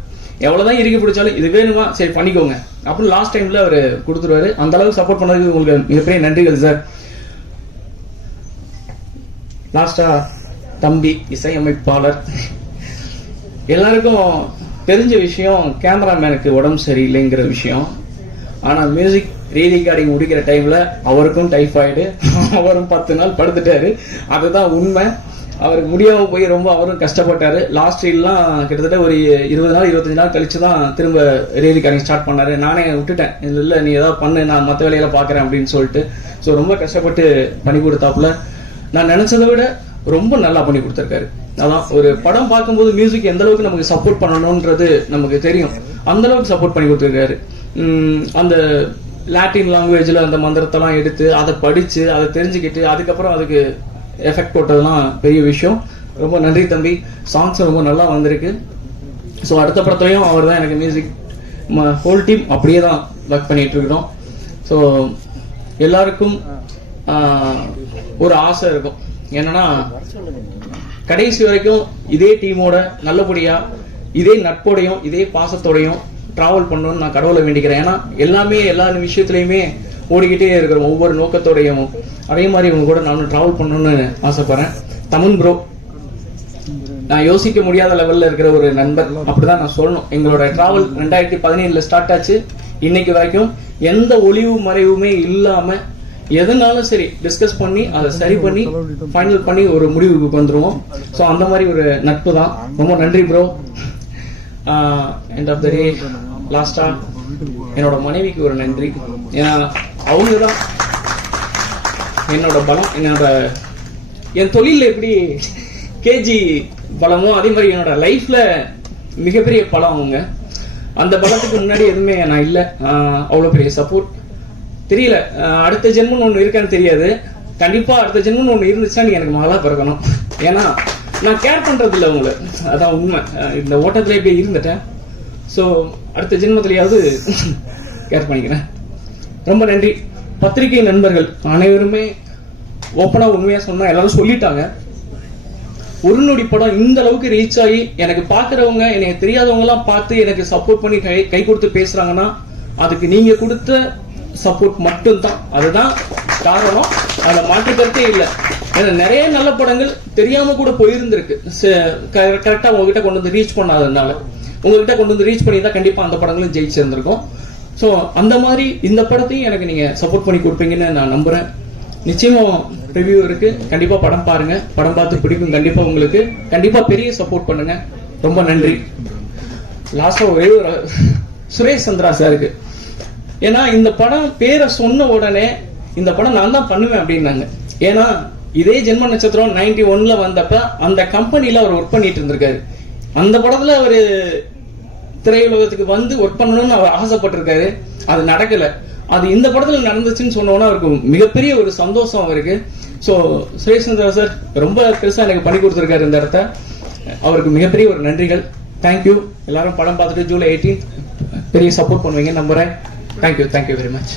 எவ்வளவுதான் இறுக்கி பிடிச்சாலும் இது வேணுமா, சரி பண்ணிக்கோங்க அப்படின்னு லாஸ்ட் டைம்ல அவர் கொடுத்துருவாரு. அந்த அளவுக்கு சப்போர்ட் பண்ணதுக்கு உங்களுக்கு மிகப்பெரிய நன்றிகள் சார். லாஸ்டா தம்பி இசையமைப்பாளர், எல்லாருக்கும் தெரிஞ்ச விஷயம் கேமராமேனுக்கு உடம்பு சரியில்லைங்கிற விஷயம். ஆனா மியூசிக் ரீரிகார்டிங் முடிக்கிற டைம்ல அவருக்கும் டைஃபாய்டு, அவரும் 10 நாள் படுத்துட்டாரு. அதுதான் உண்மை. அவருக்கு முடியாம போய் ரொம்ப அவரும் கஷ்டப்பட்டாரு. லாஸ்ட் எல்லாம் கிட்டத்தட்ட ஒரு 20 நாள் 25 நாள் கழிச்சுதான் திரும்ப ரீரிகார்டிங் ஸ்டார்ட் பண்ணாரு. நானே விட்டுட்டேன், இல்ல நீ ஏதாவது பண்ணு, நான் மற்ற வேலையெல்லாம் பாக்குறேன் அப்படின்னு சொல்லிட்டு. ஸோ ரொம்ப கஷ்டப்பட்டு பண்ணி கொடுத்தாப்புல. நான் நினைச்சதை விட ரொம்ப நல்லா பண்ணி கொடுத்திருக்காரு. அதான் ஒரு படம் பார்க்கும்போது மியூசிக் எந்த அளவுக்கு நமக்கு சப்போர்ட் பண்ணணும்ன்றது நமக்கு தெரியும், அந்த அளவுக்கு சப்போர்ட் பண்ணி கொடுத்திருக்காரு. அந்த லாட்டின் லாங்குவேஜ்ல அந்த மந்திரத்தெல்லாம் எடுத்து அதை படிச்சு அதை தெரிஞ்சுக்கிட்டு அதுக்கப்புறம் அதுக்கு எஃபெக்ட் போட்டதெல்லாம் பெரிய விஷயம். ரொம்ப நன்றி தம்பி. சாங்ஸ் ரொம்ப நல்லா வந்திருக்கு. ஸோ அடுத்த படத்துலையும் அவர் தான் எனக்கு மியூசிக், ஹோல் டீம் அப்படியே தான் ஒர்க் பண்ணிட்டு இருக்கிறோம். ஸோ எல்லாருக்கும் ஒரு ஆசை இருக்கும், என்னன்னா கடைசி வரைக்கும் இதே டீமோட நல்லபடியா இதே நட்போடையும் இதே பாசத்தோடையும் டிராவல் பண்ணணும்னு நான் கடவுளை வேண்டிக்கிறேன். ஏன்னா எல்லாமே எல்லா விஷயத்திலையுமே ஓடிக்கிட்டே இருக்கிறோம் ஒவ்வொரு நோக்கத்தோடையும். அதே மாதிரி இவங்க கூட நானும் டிராவல் பண்ணணும்னு ஆசைப்படுறேன். தமிழ் ப்ரோ நான் யோசிக்க முடியாத லெவல்ல இருக்கிற ஒரு நண்பர், அப்படிதான் நான் சொல்லணும். எங்களோட டிராவல் 2017 ஸ்டார்ட் ஆச்சு, இன்னைக்கு வரைக்கும் எந்த ஒளிவு மறைவுமே இல்லாம எதுனாலும் சரி டிஸ்கஸ் பண்ணி அதை சரி பண்ணி ஃபைனல் பண்ணி ஒரு முடிவுக்கு வந்துருவோம். ஸோ அந்த மாதிரி ஒரு நட்பு தான். ரொம்ப நன்றி ப்ரோ. எண்ட் ஆஃப் த டே லாஸ்டா என்னோட மனைவிக்கு ஒரு நன்றி. ஏன்னா அவங்க தான் என்னோட பலம். என் தொழில எப்படி கேஜி பலமோ அதே மாதிரி என்னோட லைஃப்ல மிகப்பெரிய பலம் அவங்க. அந்த பலத்துக்கு முன்னாடி எதுவுமே நான் இல்லை. அவ்வளோ பெரிய சப்போர்ட் தெரியல. அடுத்த ஜென்மன் ஒன்று இருக்கான்னு தெரியாது. கண்டிப்பா அடுத்த ஜென்மன் ஒன்று இருந்துச்சுன்னா நீ எனக்கு மகளா பிறக்கணும். ஏன்னா நான் கேர் பண்றது இல்லை உங்களை, அதான் உண்மை. இந்த ஓட்டத்துல இப்படி இருந்துட்டேன். ஸோ அடுத்த ஜென்மத்திலேயாவது கேர் பண்ணிக்கிறேன். ரொம்ப நன்றி. பத்திரிகை நண்பர்கள் அனைவருமே ஓப்பனா உண்மையா சொன்னா எல்லாரும் சொல்லிட்டாங்க. ஒரு நொடி படம் இந்த அளவுக்கு ரீச் ஆகி எனக்கு பாக்குறவங்க எனக்கு தெரியாதவங்க எல்லாம் பார்த்து எனக்கு சப்போர்ட் பண்ணி கை கொடுத்து பேசுறாங்கன்னா அதுக்கு நீங்க கொடுத்த சப்போர்ட் மட்டும்தான். அதுதான் காரணம். அதை மாற்று கருத்தே இல்லை. ஏன்னா நிறைய நல்ல படங்கள் தெரியாம கூட போயிருந்திருக்கு. கரெக்டா உங்ககிட்ட கொண்டு வந்து ரீச் பண்ணாததுனால. உங்ககிட்ட கொண்டு வந்து ரீச் பண்ணி தான் கண்டிப்பா அந்த படங்களும் ஜெயிச்சிருந்திருக்கும். ஸோ அந்த மாதிரி இந்த படத்தையும் எனக்கு நீங்க சப்போர்ட் பண்ணி கொடுப்பீங்கன்னு நான் நம்புறேன். நிச்சயமா ரிவ்யூ இருக்கு, கண்டிப்பா படம் பாருங்க. படம் பார்த்து பிடிக்கும் கண்டிப்பா உங்களுக்கு. கண்டிப்பா பெரிய சப்போர்ட் பண்ணுங்க. ரொம்ப நன்றி. லாஸ்டா ஒரே ஒரு சுரேஷ் சந்திரா சாருக்கு, ஏன்னா இந்த படம் பேரை சொன்ன உடனே இந்த படம் நான் தான் பண்ணுவேன் அப்படின்னாங்க. ஏன்னா இதே ஜென்ம நட்சத்திரம் 91ல வந்தப்ப அந்த கம்பெனில அவர் ஒர்க் பண்ணிட்டு இருந்திருக்காரு. அந்த படத்துல அவரு திரையுலகத்துக்கு வந்து ஒர்க் பண்ணணும்னு அவர் ஆசைப்பட்டிருக்காரு. அது நடக்கல. அது இந்த படத்துல நடந்துச்சுன்னு சொன்னோன்னா அவருக்கு மிகப்பெரிய ஒரு சந்தோஷம் அவருக்கு. ஸோ சுரேஷ் சந்திரா சார் ரொம்ப பெருசா எனக்கு பண்ணி கொடுத்துருக்காரு இந்த இடத்த. அவருக்கு மிகப்பெரிய ஒரு நன்றிகள். தேங்க்யூ. எல்லாரும் படம் பார்த்துட்டு ஜூலை 18 பெரிய சப்போர்ட் பண்ணுவீங்க நம்புறேன். Thank you very much.